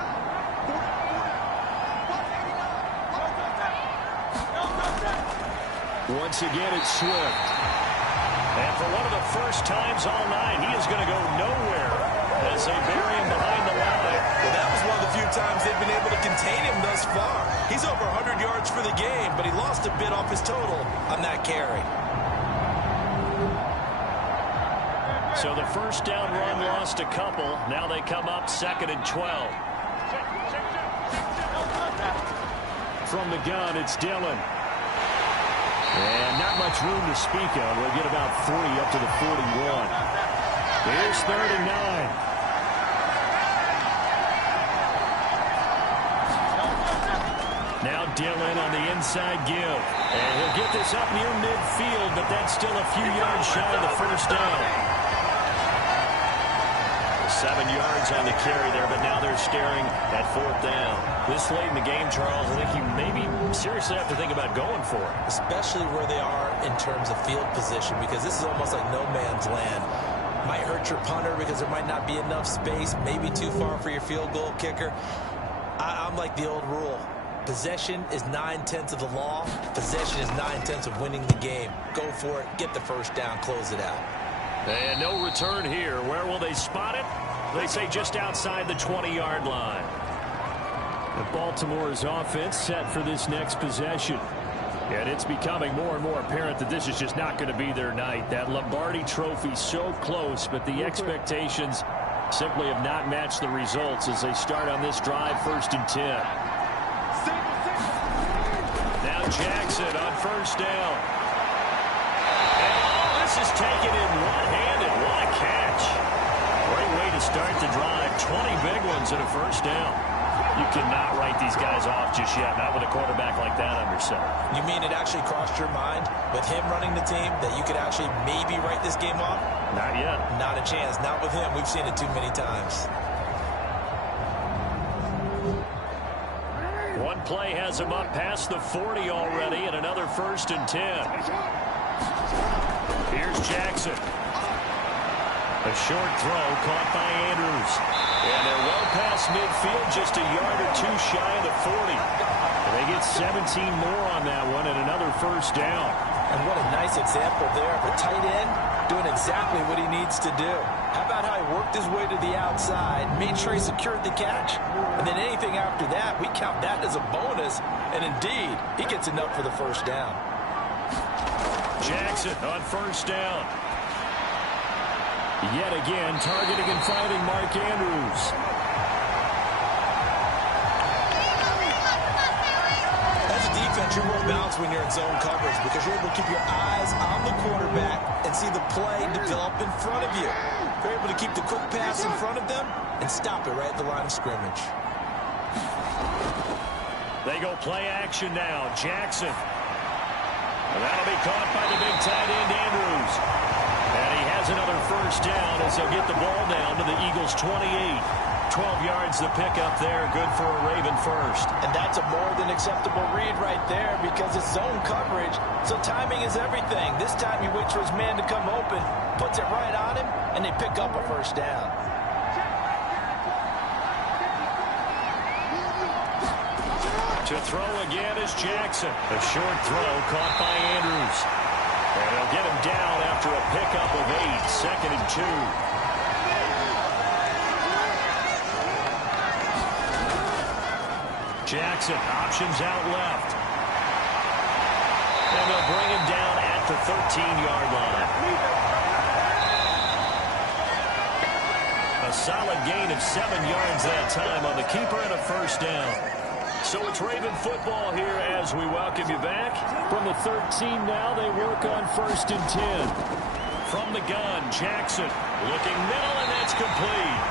Once again, it's Swift. And for one of the first times all night, he is going to go nowhere as they bury him behind the line. Well, that was one of the few times they've been able to contain him thus far. He's over 100 yards for the game, but he lost a bit off his total on that carry. So the 1st down run lost a couple. Now they come up 2nd and 12. From the gun, it's Dillon. And not much room to speak of. We'll get about 40 up to the 41. Here's 3rd and 9. Dillon on the inside give. And he'll get this up near midfield, but that's still a few yards shy of the first down. 7 yards on the carry there, but now they're staring at 4th down. This late in the game, Charles, I think you maybe seriously have to think about going for it. Especially where they are in terms of field position, because this is almost like no man's land. Might hurt your punter because there might not be enough space, maybe too far for your field goal kicker. I'm like the old rule. Possession is 9/10 of the law. Possession is 9/10 of winning the game. Go for it, get the first down, close it out. And no return here. Where will they spot it? They say just outside the 20-yard line. And Baltimore's offense set for this next possession. And it's becoming more and more apparent that this is just not going to be their night. That Lombardi trophy so close, but the expectations simply have not matched the results as they start on this drive, 1st and 10. Now Jackson on 1st down. And this is taken in one-handed. What a catch. Great way to start the drive. 20 big ones and a 1st down. You cannot write these guys off just yet, not with a quarterback like that under center. You mean it actually crossed your mind with him running the team that you could actually maybe write this game off? Not yet. Not a chance. Not with him. We've seen it too many times. One play has him up past the 40 already, and another 1st and 10. Here's Jackson. A short throw caught by Andrews. And they're well past midfield, just a yard or two shy of the 40. And they get 17 more on that one and another 1st down. And what a nice example there of a tight end doing exactly what he needs to do. How about how he worked his way to the outside, made sure he secured the catch, and then anything after that, we count that as a bonus. And indeed, he gets enough for the 1st down. Jackson on 1st down. Yet again, targeting and finding Mark Andrews. As a defense, you're more balanced when you're in zone coverage because you're able to keep your eyes on the quarterback and see the play develop in front of you. You're able to keep the quick pass in front of them and stop it right at the line of scrimmage. They go play action now. Jackson. And that'll be caught by the big tight end, Andrews. And he has another 1st down as they'll get the ball down to the Eagles' 28. 12 yards the pickup there. Good for a Raven 1st. And that's a more than acceptable read right there because it's zone coverage, so timing is everything. This time he waits for his man to come open, puts it right on him, and they pick up a 1st down. To throw again is Jackson. A short throw caught by Andrews. And they'll get him down after a pickup of 8. 2nd and 2. Jackson, options out left. And they'll bring him down at the 13-yard line. A solid gain of 7 yards that time on the keeper and a 1st down. So it's Raven football here as we welcome you back. From the 13 now, they work on 1st and 10. From the gun, Jackson looking middle, and that's complete.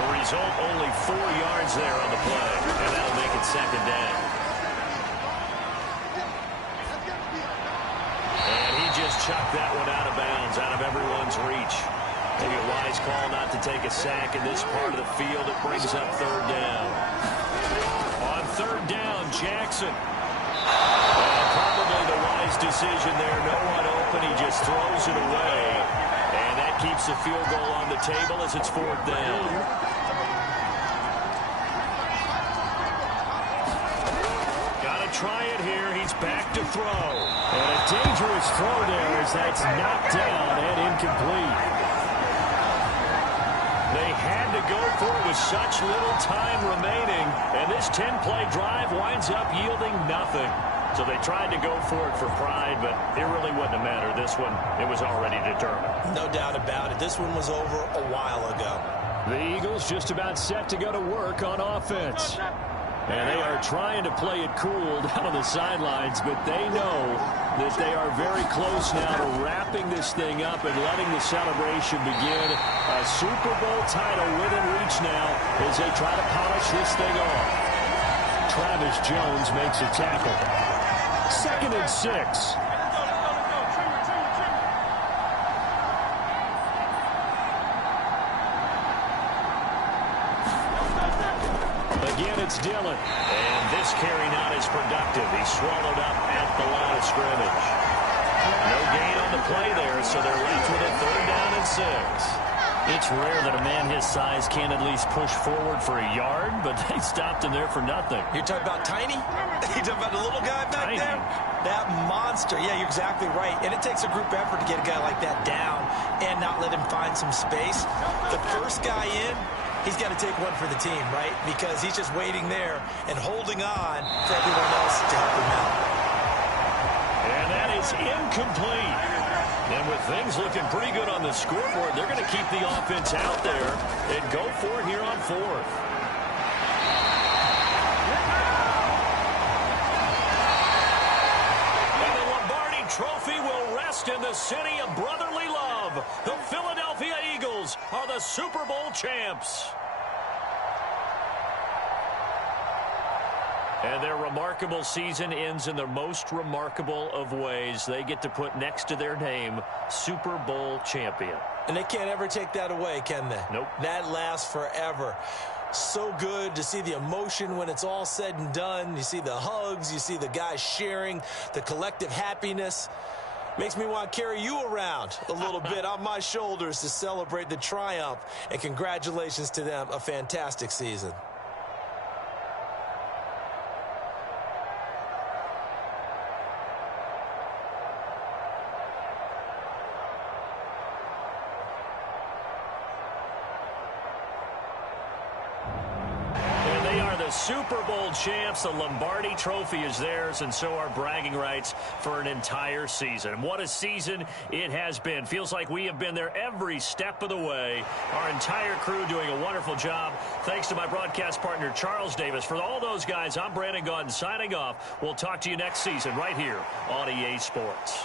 The result, only 4 yards there on the play, and that'll make it 2nd down. And he just chucked that one out of bounds, out of everyone's reach. Maybe a wise call not to take a sack in this part of the field. It brings up 3rd down. On 3rd down, Jackson. Probably the wise decision there. No one open. He just throws it away. And that keeps the field goal on the table as it's 4th down. Got to try it here. He's back to throw. And a dangerous throw there as that's knocked down and incomplete. They had to go for it with such little time remaining, and this 10-play drive winds up yielding nothing. So they tried to go for it for pride, but it really wouldn't have mattered. This one, it was already determined. No doubt about it. This one was over a while ago. The Eagles just about set to go to work on offense. And they are trying to play it cool down on the sidelines, but they know that they are very close now to wrapping this thing up and letting the celebration begin. A Super Bowl title within reach now as they try to polish this thing off. Travis Jones makes a tackle. 2nd and 6. Again, it's Dillon. And this carry not as productive. He's swallowed up at the line of scrimmage. No gain on the play there, so they're left with a 3rd down and 6. It's rare that a man his size can't at least push forward for a yard, but they stopped him there for nothing. You're talking about Tiny? You're talking about the little guy back there? That monster. Yeah, you're exactly right. And it takes a group effort to get a guy like that down and not let him find some space. The first guy in, he's got to take one for the team, right? Because he's just waiting there and holding on for everyone else to help him out. And that is incomplete. And with things looking pretty good on the scoreboard, they're going to keep the offense out there and go for it here on 4th. And the Lombardi Trophy will rest in the city of brotherly love. The Philadelphia Eagles are the Super Bowl champs. And their remarkable season ends in the most remarkable of ways. They get to put next to their name, Super Bowl champion. And they can't ever take that away, can they? Nope. That lasts forever. So good to see the emotion when it's all said and done. You see the hugs. You see the guys sharing, the collective happiness. Makes me want to carry you around a little bit on my shoulders to celebrate the triumph. And congratulations to them. A fantastic season. Super Bowl champs. The Lombardi Trophy is theirs, and so are bragging rights for an entire season. What a season it has been. Feels like we have been there every step of the way. Our entire crew doing a wonderful job. Thanks to my broadcast partner, Charles Davis. For all those guys, I'm Brandon Gaudin signing off. We'll talk to you next season right here on EA Sports.